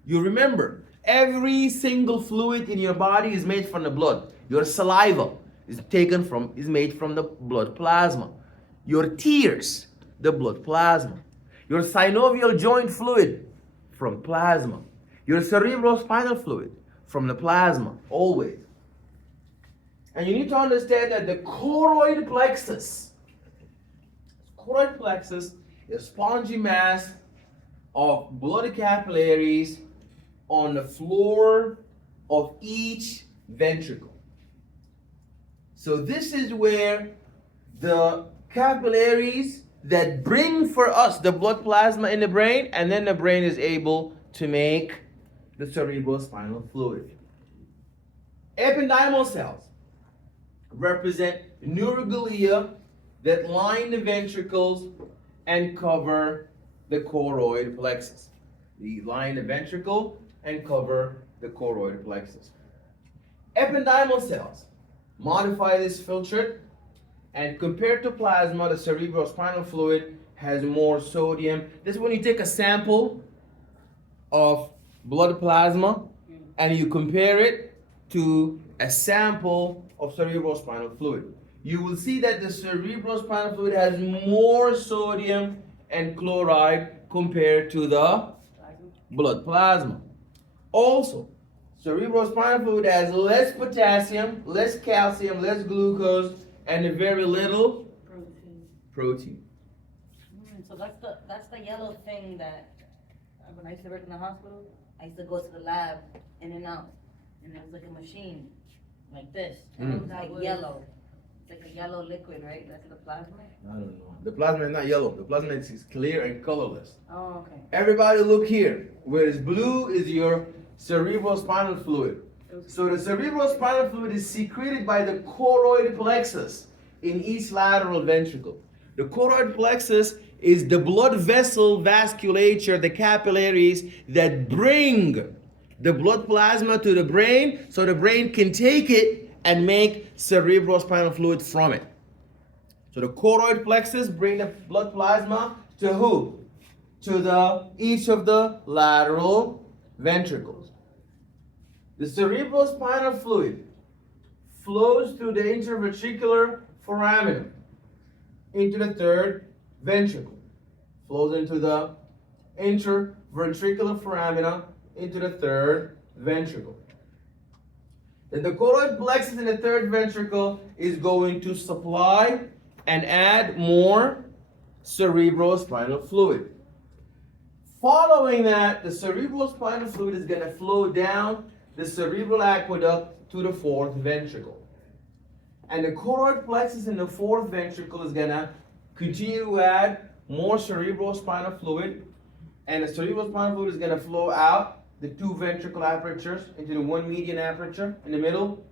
You remember, every single fluid in your body is made from the blood. Your saliva is made from the blood plasma. Your tears, the blood plasma. Your synovial joint fluid, from plasma. Your cerebrospinal fluid, from the plasma, always. And you need to understand that the choroid plexus is a spongy mass of blood capillaries on the floor of each ventricle. So this is where the capillaries that bring for us the blood plasma in the brain, and then the brain is able to make the cerebrospinal fluid. Ependymal cells represent neuroglia that line the ventricles and cover the choroid plexus. They line the ventricle and cover the choroid plexus. Ependymal cells modify this filtrate, and compared to plasma, the cerebrospinal fluid has more sodium. This is when you take a sample of blood plasma and you compare it to a sample of cerebrospinal fluid. You will see that the cerebrospinal fluid has more sodium and chloride compared to the blood plasma. Also, cerebrospinal fluid has less potassium, less calcium, less glucose, and very little protein. So that's the yellow thing that when I used to work in the hospital, I used to go to the lab in and out, and it was like a machine like this, and it was like yellow. It's like a yellow liquid, right? That's the plasma. I don't know. The plasma is not yellow. The plasma is clear and colorless. Oh, okay. Everybody look here. Where it's blue is your cerebrospinal fluid. So the cerebrospinal fluid is secreted by the choroid plexus in each lateral ventricle. The choroid plexus is the blood vessel vasculature, the capillaries that bring the blood plasma to the brain so the brain can take it and make cerebrospinal fluid from it. So the choroid plexus bring the blood plasma to who? To each of the lateral ventricles. The cerebrospinal fluid flows through the interventricular foramen into the third ventricle. Flows into the interventricular foramina into the third ventricle. Then the choroid plexus in the third ventricle is going to supply and add more cerebrospinal fluid. Following that, the cerebrospinal fluid is going to flow down the cerebral aqueduct to the fourth ventricle. And the choroid plexus in the fourth ventricle is going to continue to add more cerebrospinal fluid, and the cerebrospinal fluid is going to flow out the two ventricle apertures into the one median aperture in the middle,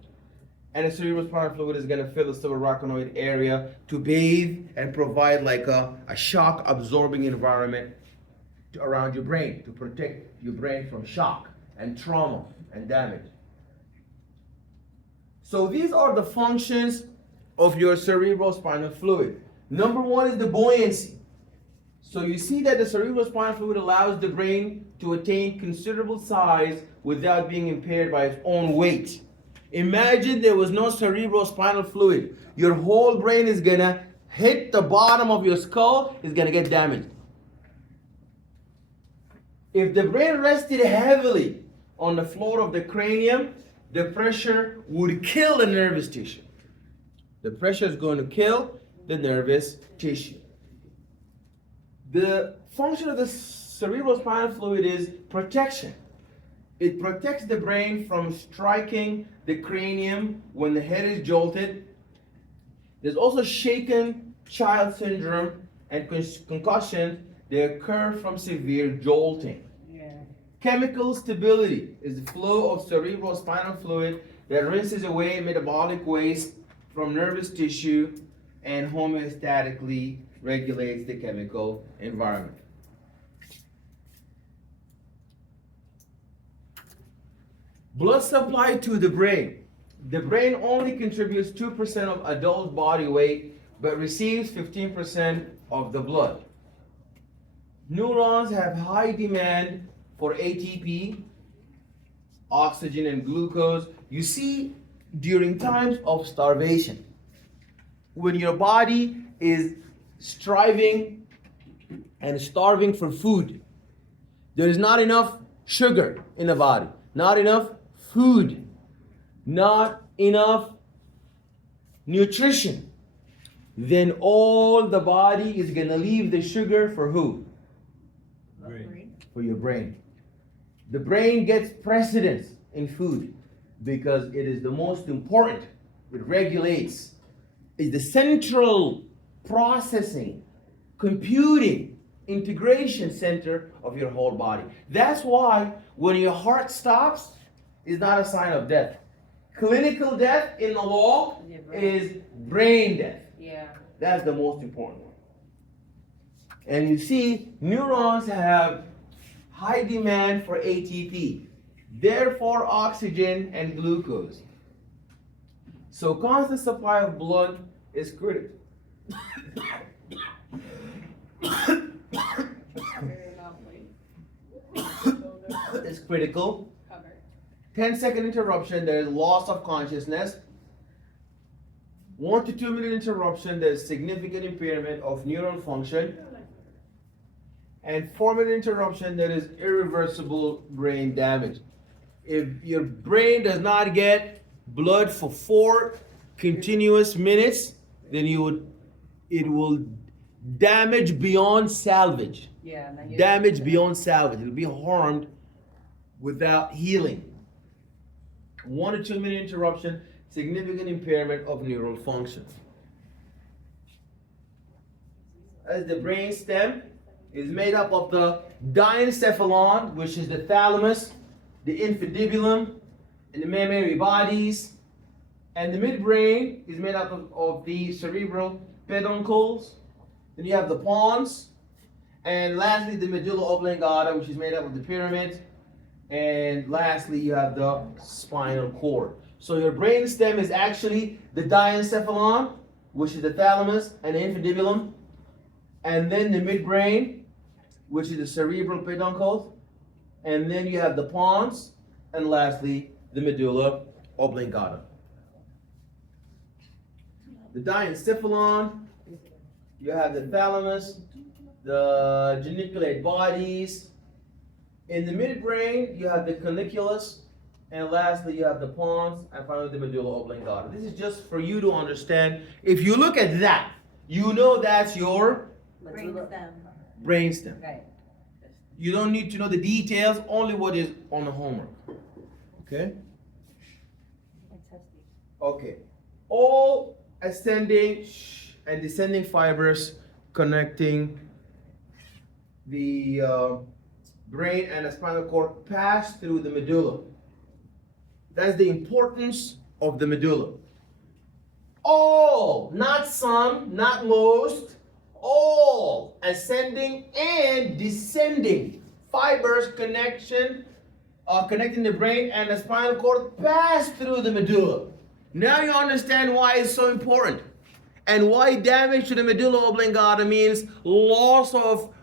and the cerebrospinal fluid is going to fill the subarachnoid area to bathe and provide like a shock absorbing environment around your brain to protect your brain from shock and trauma and damage. So these are the functions of your cerebrospinal fluid. Number one is the buoyancy. So you see that the cerebrospinal fluid allows the brain to attain considerable size without being impaired by its own weight. Imagine there was no cerebrospinal fluid. Your whole brain is gonna hit the bottom of your skull, is gonna get damaged. If the brain rested heavily on the floor of the cranium, the pressure would kill the nervous tissue. The pressure is going to kill the nervous tissue. The function of the cerebrospinal fluid is protection. It protects the brain from striking the cranium when the head is jolted. There's also shaken child syndrome and concussions. They occur from severe jolting. Chemical stability is the flow of cerebrospinal fluid that rinses away metabolic waste from nervous tissue and homeostatically regulates the chemical environment. Blood supply to the brain. The brain only contributes 2% of adult body weight, but receives 15% of the blood. Neurons have high demand for ATP, oxygen, and glucose. You see, during times of starvation, when your body is striving and starving for food, there is not enough sugar in the body, not enough food, not enough nutrition, then all the body is gonna leave the sugar for who? Brain. For your brain. The brain gets precedence in food because it is the most important. It regulates. It's the central processing, computing, integration center of your whole body. That's why when your heart stops, it's not a sign of death. Clinical death in the law is brain death. Yeah. That's the most important one. And you see, neurons have high demand for ATP, therefore oxygen and glucose. So constant supply of blood is critical. It's critical. 10-second interruption, there is loss of consciousness. 1 to 2 minute interruption, there's significant impairment of neural function. And 4-minute interruption, there is irreversible brain damage. If your brain does not get blood for 4 continuous minutes, then it will damage beyond salvage. Yeah. Damage beyond salvage. It'll be harmed without healing. 1 to 2 minute interruption, significant impairment of neural function. As the brain stem is made up of the diencephalon, which is the thalamus, the infundibulum, and the mammary bodies. And the midbrain is made up of the cerebral peduncles. Then you have the pons. And lastly, the medulla oblongata, which is made up of the pyramid. And lastly, you have the spinal cord. So your brain stem is actually the diencephalon, which is the thalamus and the infundibulum. And then the midbrain, which is the cerebral peduncles. And then you have the pons. And lastly, the medulla oblongata. The diencephalon, you have the thalamus, the geniculate bodies. In the midbrain, you have the colliculus, and lastly, you have the pons, and finally, the medulla oblongata. This is just for you to understand. If you look at that, you know that's your Brainstem. brainstem. Right. You don't need to know the details, only what is on the homework. Okay? Fantastic. Okay. All ascending and descending fibers connecting the brain and the spinal cord pass through the medulla. That's the importance of the medulla. All, not some, not most, all ascending and descending fibers connecting the brain and the spinal cord pass through the medulla. Now you understand why it's so important and why damage to the medulla oblongata means loss of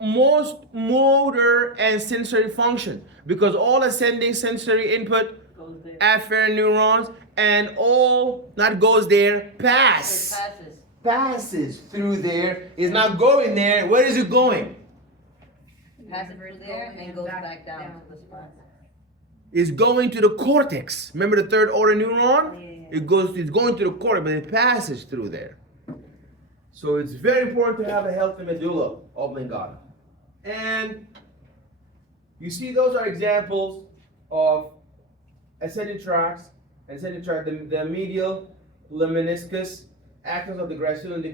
most motor and sensory function, because all ascending sensory input afferent neurons and all not goes there, passes through there. It's not going there. Where is it going? Passes through there and goes back down to the spine. It's going to the cortex. Remember the third order neuron? It's going to the cortex, but it passes through there. So it's very important to have a healthy medulla oblongata. And you see, those are examples of ascending tracts. The medial lemniscus, actors of the gracile and the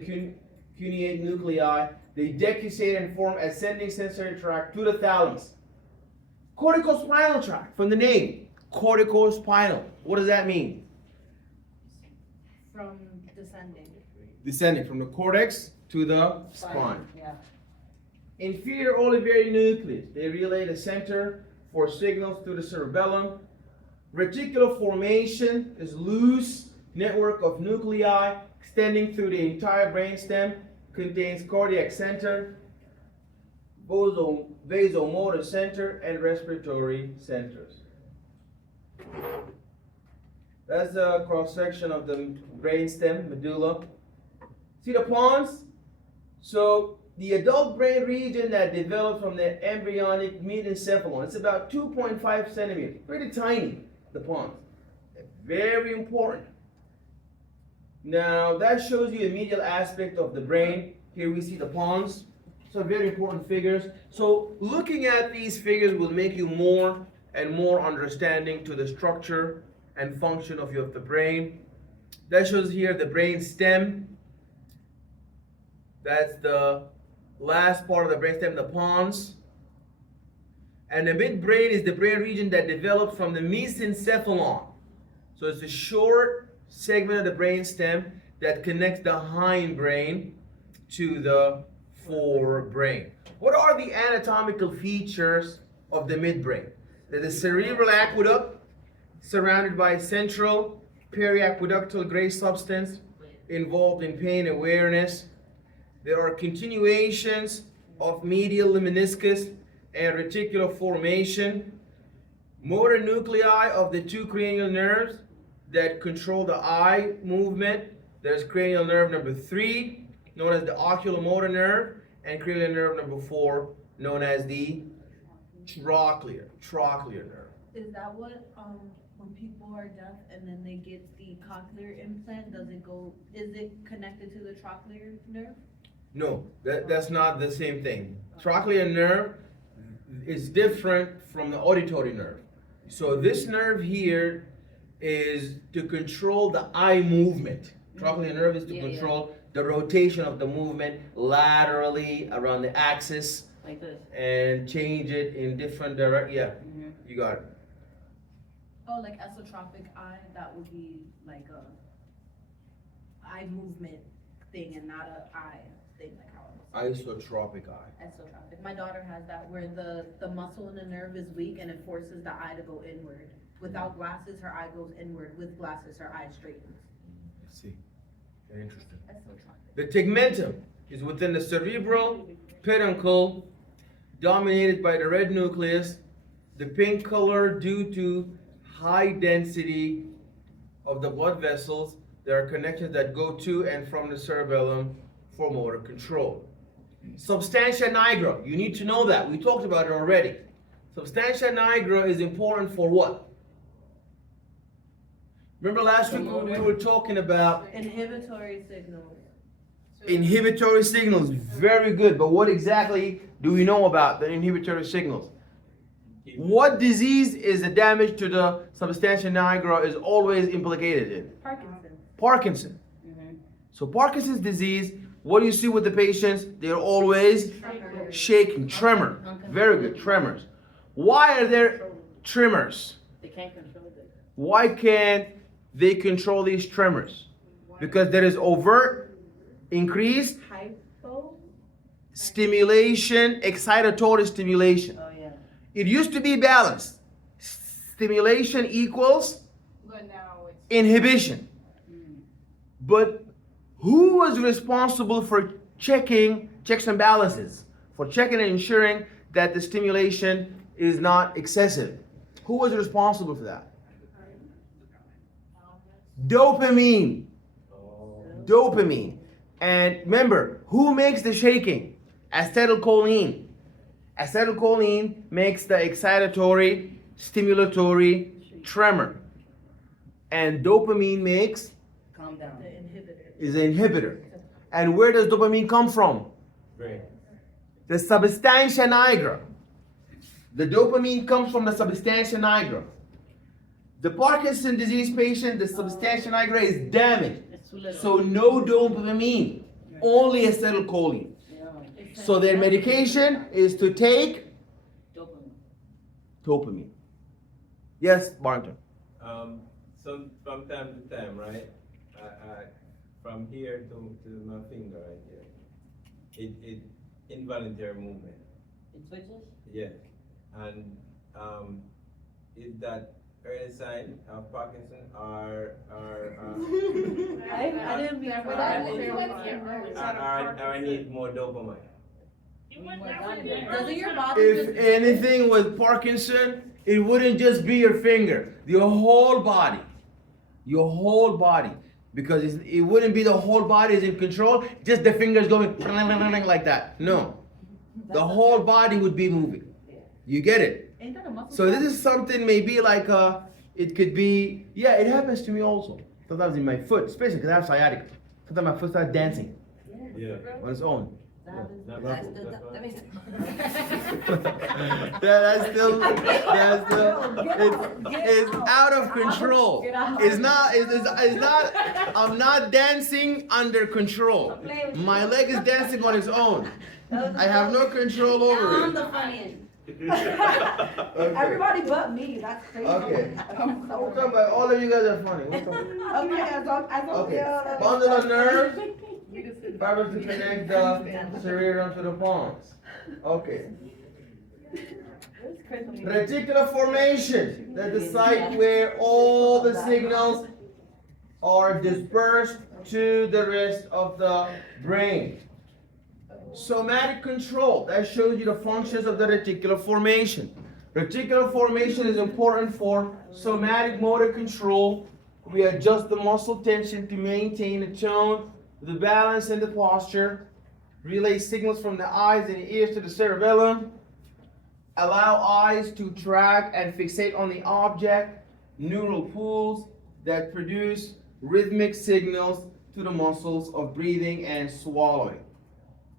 cuneate nuclei, they decussate and form ascending sensory tract to the thalamus. Corticospinal tract, from the name, corticospinal. What does that mean? From descending. Descending from the cortex to the spine. Yeah. Inferior olivary nucleus, they relay the center for signals to the cerebellum. Reticular formation is loose network of nuclei extending through the entire brainstem, contains cardiac center, vasomotor center, and respiratory centers. That's a cross section of the brainstem, medulla. See the pons? So the adult brain region that develops from the embryonic mesencephalon, it's about 2.5 centimeters, pretty tiny, the pons. Very important. Now that shows you the medial aspect of the brain. Here we see the pons. So very important figures. So looking at these figures will make you more and more understanding to the structure and function of the brain. That shows here the brain stem. That's the last part of the brain stem, the pons. And the midbrain is the brain region that develops from the mesencephalon. So it's a short segment of the brain stem that connects the hindbrain to the forebrain. What are the anatomical features of the midbrain? There's a cerebral aqueduct surrounded by central periaqueductal gray substance involved in pain awareness. There are continuations of medial lemniscus and reticular formation. Motor nuclei of the two cranial nerves that control the eye movement. There's cranial nerve number 3, known as the oculomotor nerve, and cranial nerve number 4, known as the trochlear nerve. Is that what, when people are deaf and then they get the cochlear implant, is it connected to the trochlear nerve? No, that's not the same thing. Trochlear nerve is different from the auditory nerve. So this nerve here is to control the eye movement. Trochlear nerve is to control the rotation of the movement laterally around the axis Like this. and change it in different directions. Yeah, you got it. Oh, like esotrophic eye, that would be like a eye movement thing and not a eye thing like how it's Isotropic eye. esotrophic. My daughter has that where the muscle in the nerve is weak and it forces the eye to go inward. Without glasses, her eye goes inward. With glasses, her eye straightens. I see. Very interesting. Esotrophic. The tegmentum is within the cerebral peduncle, dominated by the red nucleus. The pink color due to high density of the blood vessels. There are connections that go to and from the cerebellum for motor control. Substantia nigra, you need to know that. We talked about it already. Substantia nigra is important for what? Remember last week when we were talking about Inhibitory signals. inhibitory signals? Very good, but what exactly do we know about the inhibitory signals? What disease is the damage to the substantia nigra is always implicated in? Parkinson's. Parkinson. So Parkinson's disease, what do you see with the patients? They're always shaking, tremor. Very good, tremors. Why are there tremors? They can't control it. Why can't they control these tremors? Because there is overt, increased Hypo. stimulation, excitatory stimulation. Oh, yeah. It used to be balanced. Stimulation equals But now it's. inhibition. But who was responsible for checks and balances? For checking and ensuring that the stimulation is not excessive? Who was responsible for that? Dopamine. Dopamine. And remember, who makes the shaking? Acetylcholine. Acetylcholine makes the excitatory, stimulatory tremor. And dopamine makes Calm down. The inhibitor. is an inhibitor. And where does dopamine come from? Brain. The substantia nigra. The dopamine comes from the substantia nigra. The Parkinson disease patient, the substantia nigra is damaged. It's too little. So no dopamine, only acetylcholine. Yeah. So their medication is to take Dopamine. dopamine. Yes, Barrington. From time to time, right? From here to my finger right here, it involuntary movement. It switches? Yes, and is that early sign of Parkinson or I didn't mean for that. I need more dopamine? Doesn't your body If just anything with Parkinson, it wouldn't just be your finger, your whole body. Your whole body. Because it wouldn't be the whole body is in control, just the fingers going like that. No. The whole body would be moving. You get it? ain't that a muscle? So this is something maybe like it could be, yeah, it happens to me also. Sometimes in my foot, especially because I have sciatica. Sometimes my foot starts dancing Yeah. on its own. That's That's cool, the, that's that means. That's still, it's out of control. It's not, I'm not dancing under control. My leg is dancing on its own. I have no control I'm over the funniest. it. Okay. Everybody but me, that's crazy. Okay. I'm We'll so come back. All of you guys are funny. We'll come back. okay, as long Okay. Bundle of nerves, fibers to connect the cerebrum to the pons. Okay. Reticular formation, that's the site where all the signals are dispersed to the rest of the brain. Somatic control, that shows you the functions of the reticular formation. Reticular formation is important for somatic motor control. We adjust the muscle tension to maintain the tone, the balance, and the posture. Relay signals from the eyes and the ears to the cerebellum. Allow eyes to track and fixate on the object. Neural pools that produce rhythmic signals to the muscles of breathing and swallowing.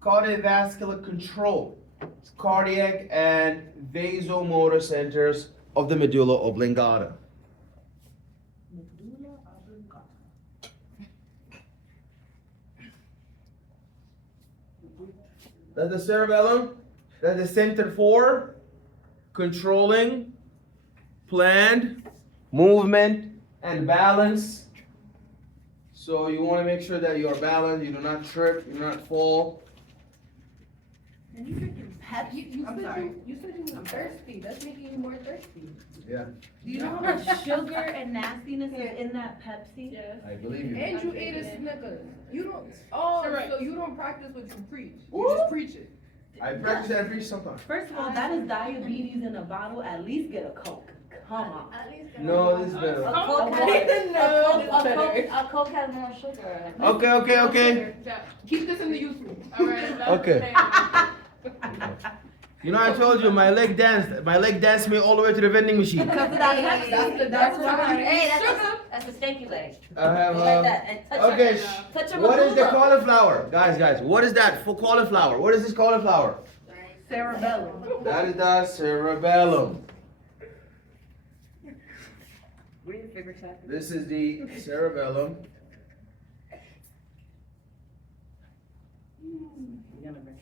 Cardiovascular control. It's cardiac and vasomotor centers of the medulla oblongata. That's the cerebellum. That's the center for controlling planned movement and balance. So you want to make sure that you are balanced, you do not trip, you do not fall. And you drinking Pepsi? I'm sorry. You said you were thirsty. That's making you more thirsty. Yeah, Do you know how much sugar and nastiness is in that Pepsi? Yes. I believe you. And you ate a Snickers. You don't. Oh, Correct. so you don't practice what you preach. You Woo. just preach it. I practice and preach sometimes. First of all, that is diabetes in a bottle. At least get a Coke. Come on. No, this is A better. Coke No, it's better. a Coke has more sugar. Okay. Keep this in the YouTube. All right. Okay. You know, I told you my leg danced me all the way to the vending machine. Because of that Pepsi. That's why. Hey, that's a stanky leg. I have Like that. And touch okay. your, touch your What is the medulla. cauliflower? Guys, what is that for cauliflower? What is this cauliflower? Cerebellum. That is the cerebellum. What are your favorite chapters? This is the cerebellum.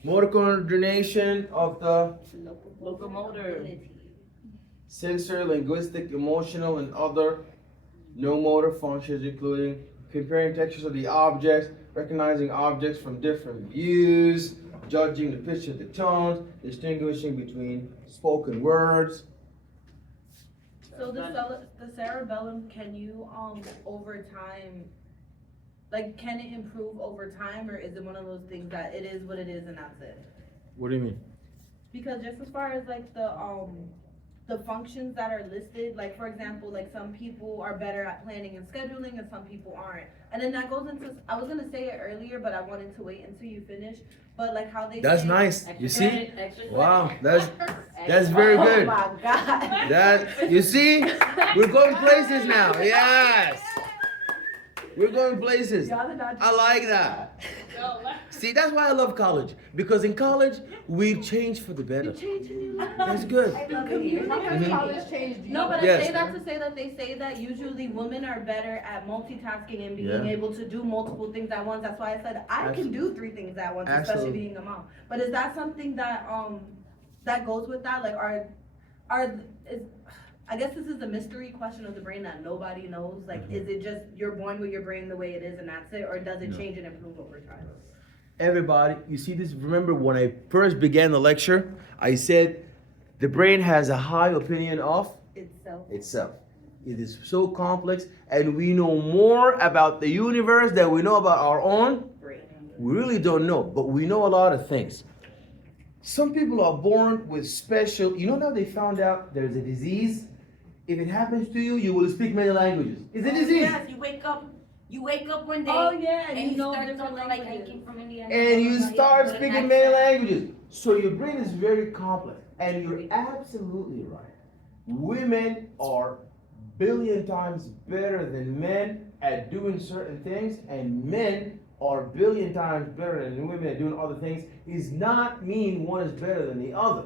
Motor coordination of the Locomotor. sensory, linguistic, emotional, and other no motor functions, including comparing textures of the objects, recognizing objects from different views, judging the pitch of the tones, distinguishing between spoken words. So the cerebellum, can you over time, like, can it improve over time, or is it one of those things that it is what it is and that's it? What do you mean? Because just as far as like the functions that are listed, like for example, like some people are better at planning and scheduling and some people aren't. And then that goes into, I was gonna say it earlier, but I wanted to wait until you finish. But like how they That's say, nice. You see? Extra Wow, that's very Oh good. my God. That you see? We're going places now. Yes. We're going places. Y'all did not- I like that. See, that's why I love college. Because in college, we change for the better. That's good. Because college changed you. No, but Yes. I say that to say that they say that usually women are better at multitasking and being Yeah. able to do multiple things at once. That's why I said I can do 3 things at once, Absolutely. especially being a mom. But is that something that that goes with that? Like, I guess this is the mystery question of the brain that nobody knows. Like, is it just you're born with your brain the way it is and that's it, or does it change and improve over time? Everybody, you see this? Remember when I first began the lecture, I said the brain has a high opinion of itself. It is so complex, and we know more about the universe than we know about our own. Brain. We really don't know, but we know a lot of things. Some people are born with special, you know now they found out there's a disease. If it happens to you, you will speak many languages. It's a disease. Yes, you wake up one day. Oh yeah, and you know start different talking like I languages. came from India. And you start With an speaking many accent. languages. So your brain is very complex. And you're absolutely right. Women are billion times better than men at doing certain things, and men are a billion times better than women at doing other things, is not mean one is better than the other.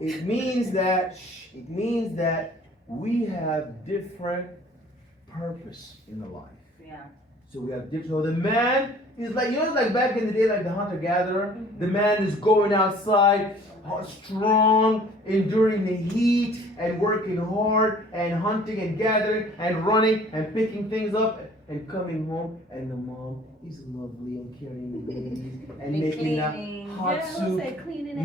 It means that we have different purpose in the life. Yeah. So we have different. So the man is like, it's like back in the day, like the hunter gatherer. The man is going outside, strong, enduring the heat, and working hard, and hunting and gathering, and running and picking things up, and coming home, and the mom is lovely and carrying the babies and making a hot soup,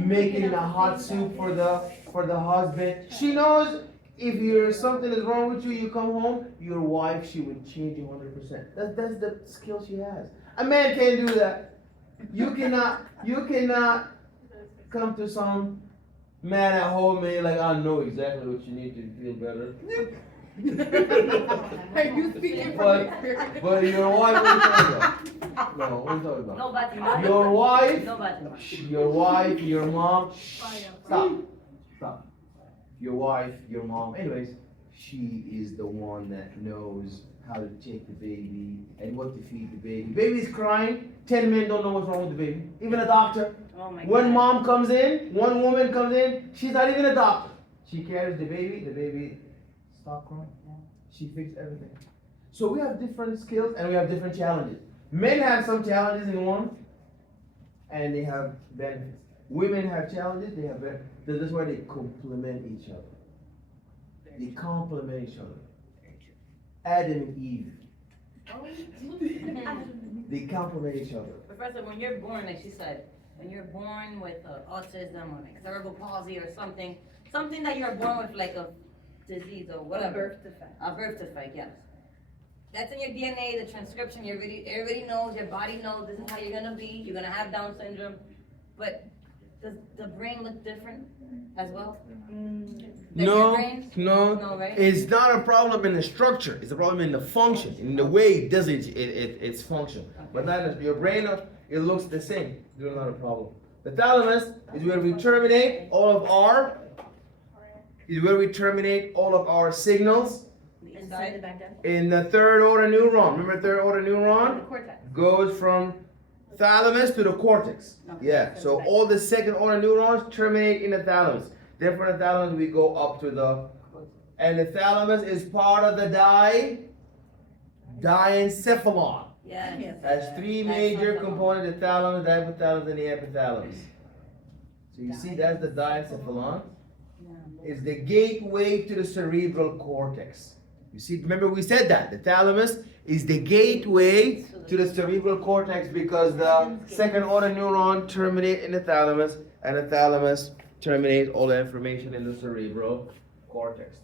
making a hot soup for the husband. She knows if something is wrong with you, you come home, your wife, she would change you 100%. That's the skill she has. A man can't do that. You cannot come to some man at home and like, I know exactly what you need to feel better. Are you speaking from But experience? your wife, what are you talking about? No, what are you talking about? No Batman. Your wife, No Batman. your wife, your mom, stop. Your wife, your mom, anyways, she is the one that knows how to take the baby and what to feed the baby. Baby's crying, 10 men don't know what's wrong with the baby. Even a doctor. Oh my One God. mom comes in, one woman comes in, she's not even a doctor. She carries the baby stop crying. She fixed everything. So we have different skills and we have different challenges. Men have some challenges in one, and they have benefits. Women have challenges, they have benefits. That's why they complement each other. They complement each other. Adam and Eve. They complement each other. Professor, when you're born, like she said, when you're born with autism or like cerebral palsy or something that you're born with, like a disease or whatever. A birth defect, yes. That's in your DNA, the transcription, everybody knows, your body knows this is how you're gonna be, you're gonna have Down syndrome. But does the brain look different as well? Like your brain? No, right? It's not a problem in the structure. It's a problem in the function, in the way it does its function. But not in your brain. It looks the same. It's not a problem. The thalamus is where we terminate all of our signals. Inside the back end? In the third order neuron. Remember third order The neuron cortex. goes from thalamus to the cortex. Yeah. So all the second order neurons terminate in the thalamus. Therefore, the thalamus we go up to and the thalamus is part of the diencephalon. Yes. Has three major components: the thalamus, the hypothalamus, and the epithalamus. So you see, that's the diencephalon. Is the gateway to the cerebral cortex. You see, remember we said that the thalamus is the gateway to the cerebral cortex because the second order neuron terminate in the thalamus, and the thalamus terminates all the information in the cerebral cortex.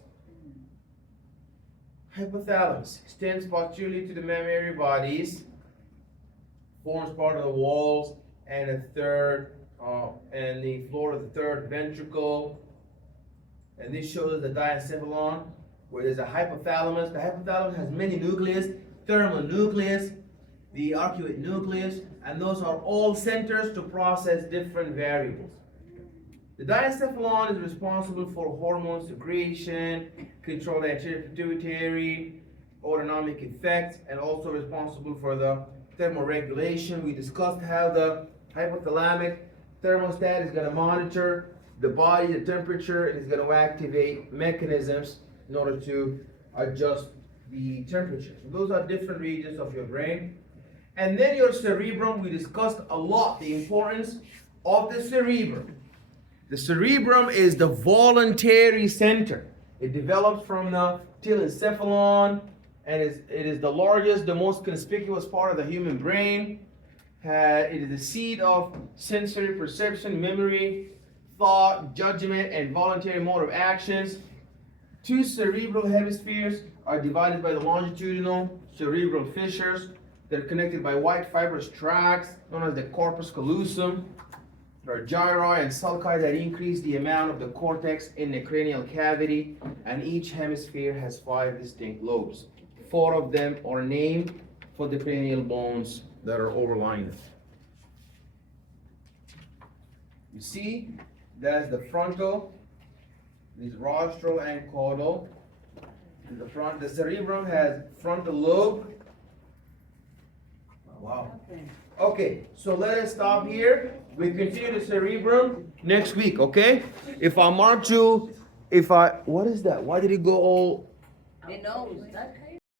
Hypothalamus extends posteriorly to the mammary bodies, forms part of the walls and the floor of the third ventricle. And this shows the diencephalon, where there's a hypothalamus. The hypothalamus has many nucleus, thermal nucleus, the arcuate nucleus, and those are all centers to process different variables. The diencephalon is responsible for hormone secretion, control the anterior pituitary, autonomic effects, and also responsible for the thermoregulation. We discussed how the hypothalamic thermostat is going to monitor the body, the temperature, and is going to activate mechanisms in order to adjust the temperature. So those are different regions of your brain. And then your cerebrum, we discussed a lot the importance of the cerebrum. The cerebrum is the voluntary center. It develops from the telencephalon, and it is the largest, the most conspicuous part of the human brain. It is the seat of sensory perception, memory, thought, judgment, and voluntary motor actions. Two cerebral hemispheres are divided by the longitudinal cerebral fissures. They're connected by white fibrous tracts known as the corpus callosum. There are gyri and sulci that increase the amount of the cortex in the cranial cavity, and each hemisphere has 5 distinct lobes. 4 of them are named for the cranial bones that are overlying it. You see, that's the frontal, this rostral and caudal. The cerebrum has frontal lobe. Wow. Okay, so let us stop here. We continue the cerebrum next week, okay? If I mark you, what is that? Why did it go all? It knows.